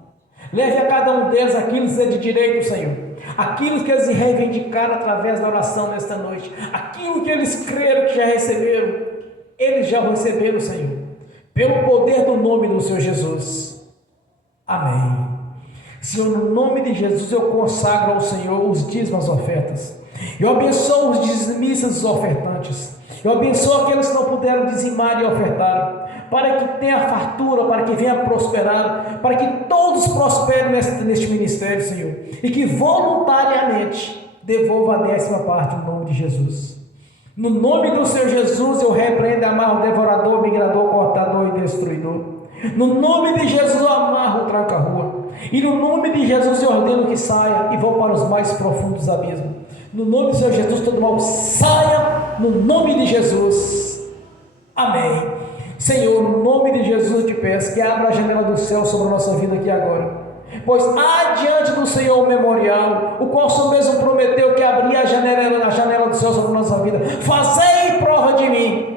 Leve a cada um deles aquilo que é de direito, Senhor. Aquilo que eles reivindicaram através da oração nesta noite. Aquilo que eles creram que já receberam. Eles já receberam, Senhor. Pelo poder do nome do Senhor Jesus. Amém. Senhor, no nome de Jesus, eu consagro ao Senhor os dízimos, as ofertas. Eu abençoo os dizimistas e os ofertantes. Eu abençoo aqueles que não puderam dizimar e ofertar, para que tenha fartura, para que venha prosperar, para que todos prosperem neste ministério, Senhor, e que voluntariamente devolva a 10ª parte no nome de Jesus. No nome do Senhor Jesus, eu repreendo e amarro o devorador, migrador, cortador e destruidor. No nome de Jesus, eu amarro o tranca-rua. E no nome de Jesus eu ordeno que saia e vou para os mais profundos abismos. No nome do Senhor Jesus, todo mal saia, no nome de Jesus. Amém. Senhor, no nome de Jesus eu te peço que abra a janela do céu sobre a nossa vida aqui agora. Pois há diante do Senhor um memorial, o qual o Senhor mesmo prometeu que abria a janela do céu sobre a nossa vida. Fazei prova de mim,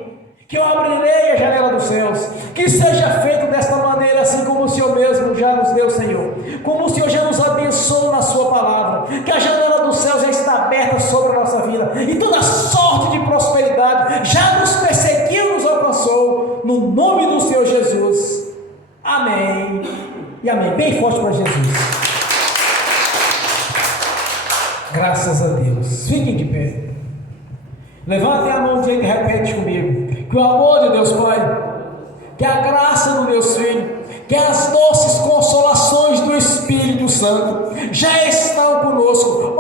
que eu abrirei a janela dos céus. Que seja feito desta maneira, assim como o Senhor mesmo já nos deu, Senhor. Como o Senhor já nos abençoou na sua palavra. Que a janela dos céus já está aberta sobre a nossa vida. E toda sorte de prosperidade já nos perseguiu, nos alcançou. No nome do Senhor Jesus. Amém. E amém. Bem forte para Jesus. Graças a Deus. Fiquem de pé. Levante a mão direita e repete comigo. Que o amor de Deus Pai, que a graça do Deus Filho, que as doces consolações do Espírito Santo já estão conosco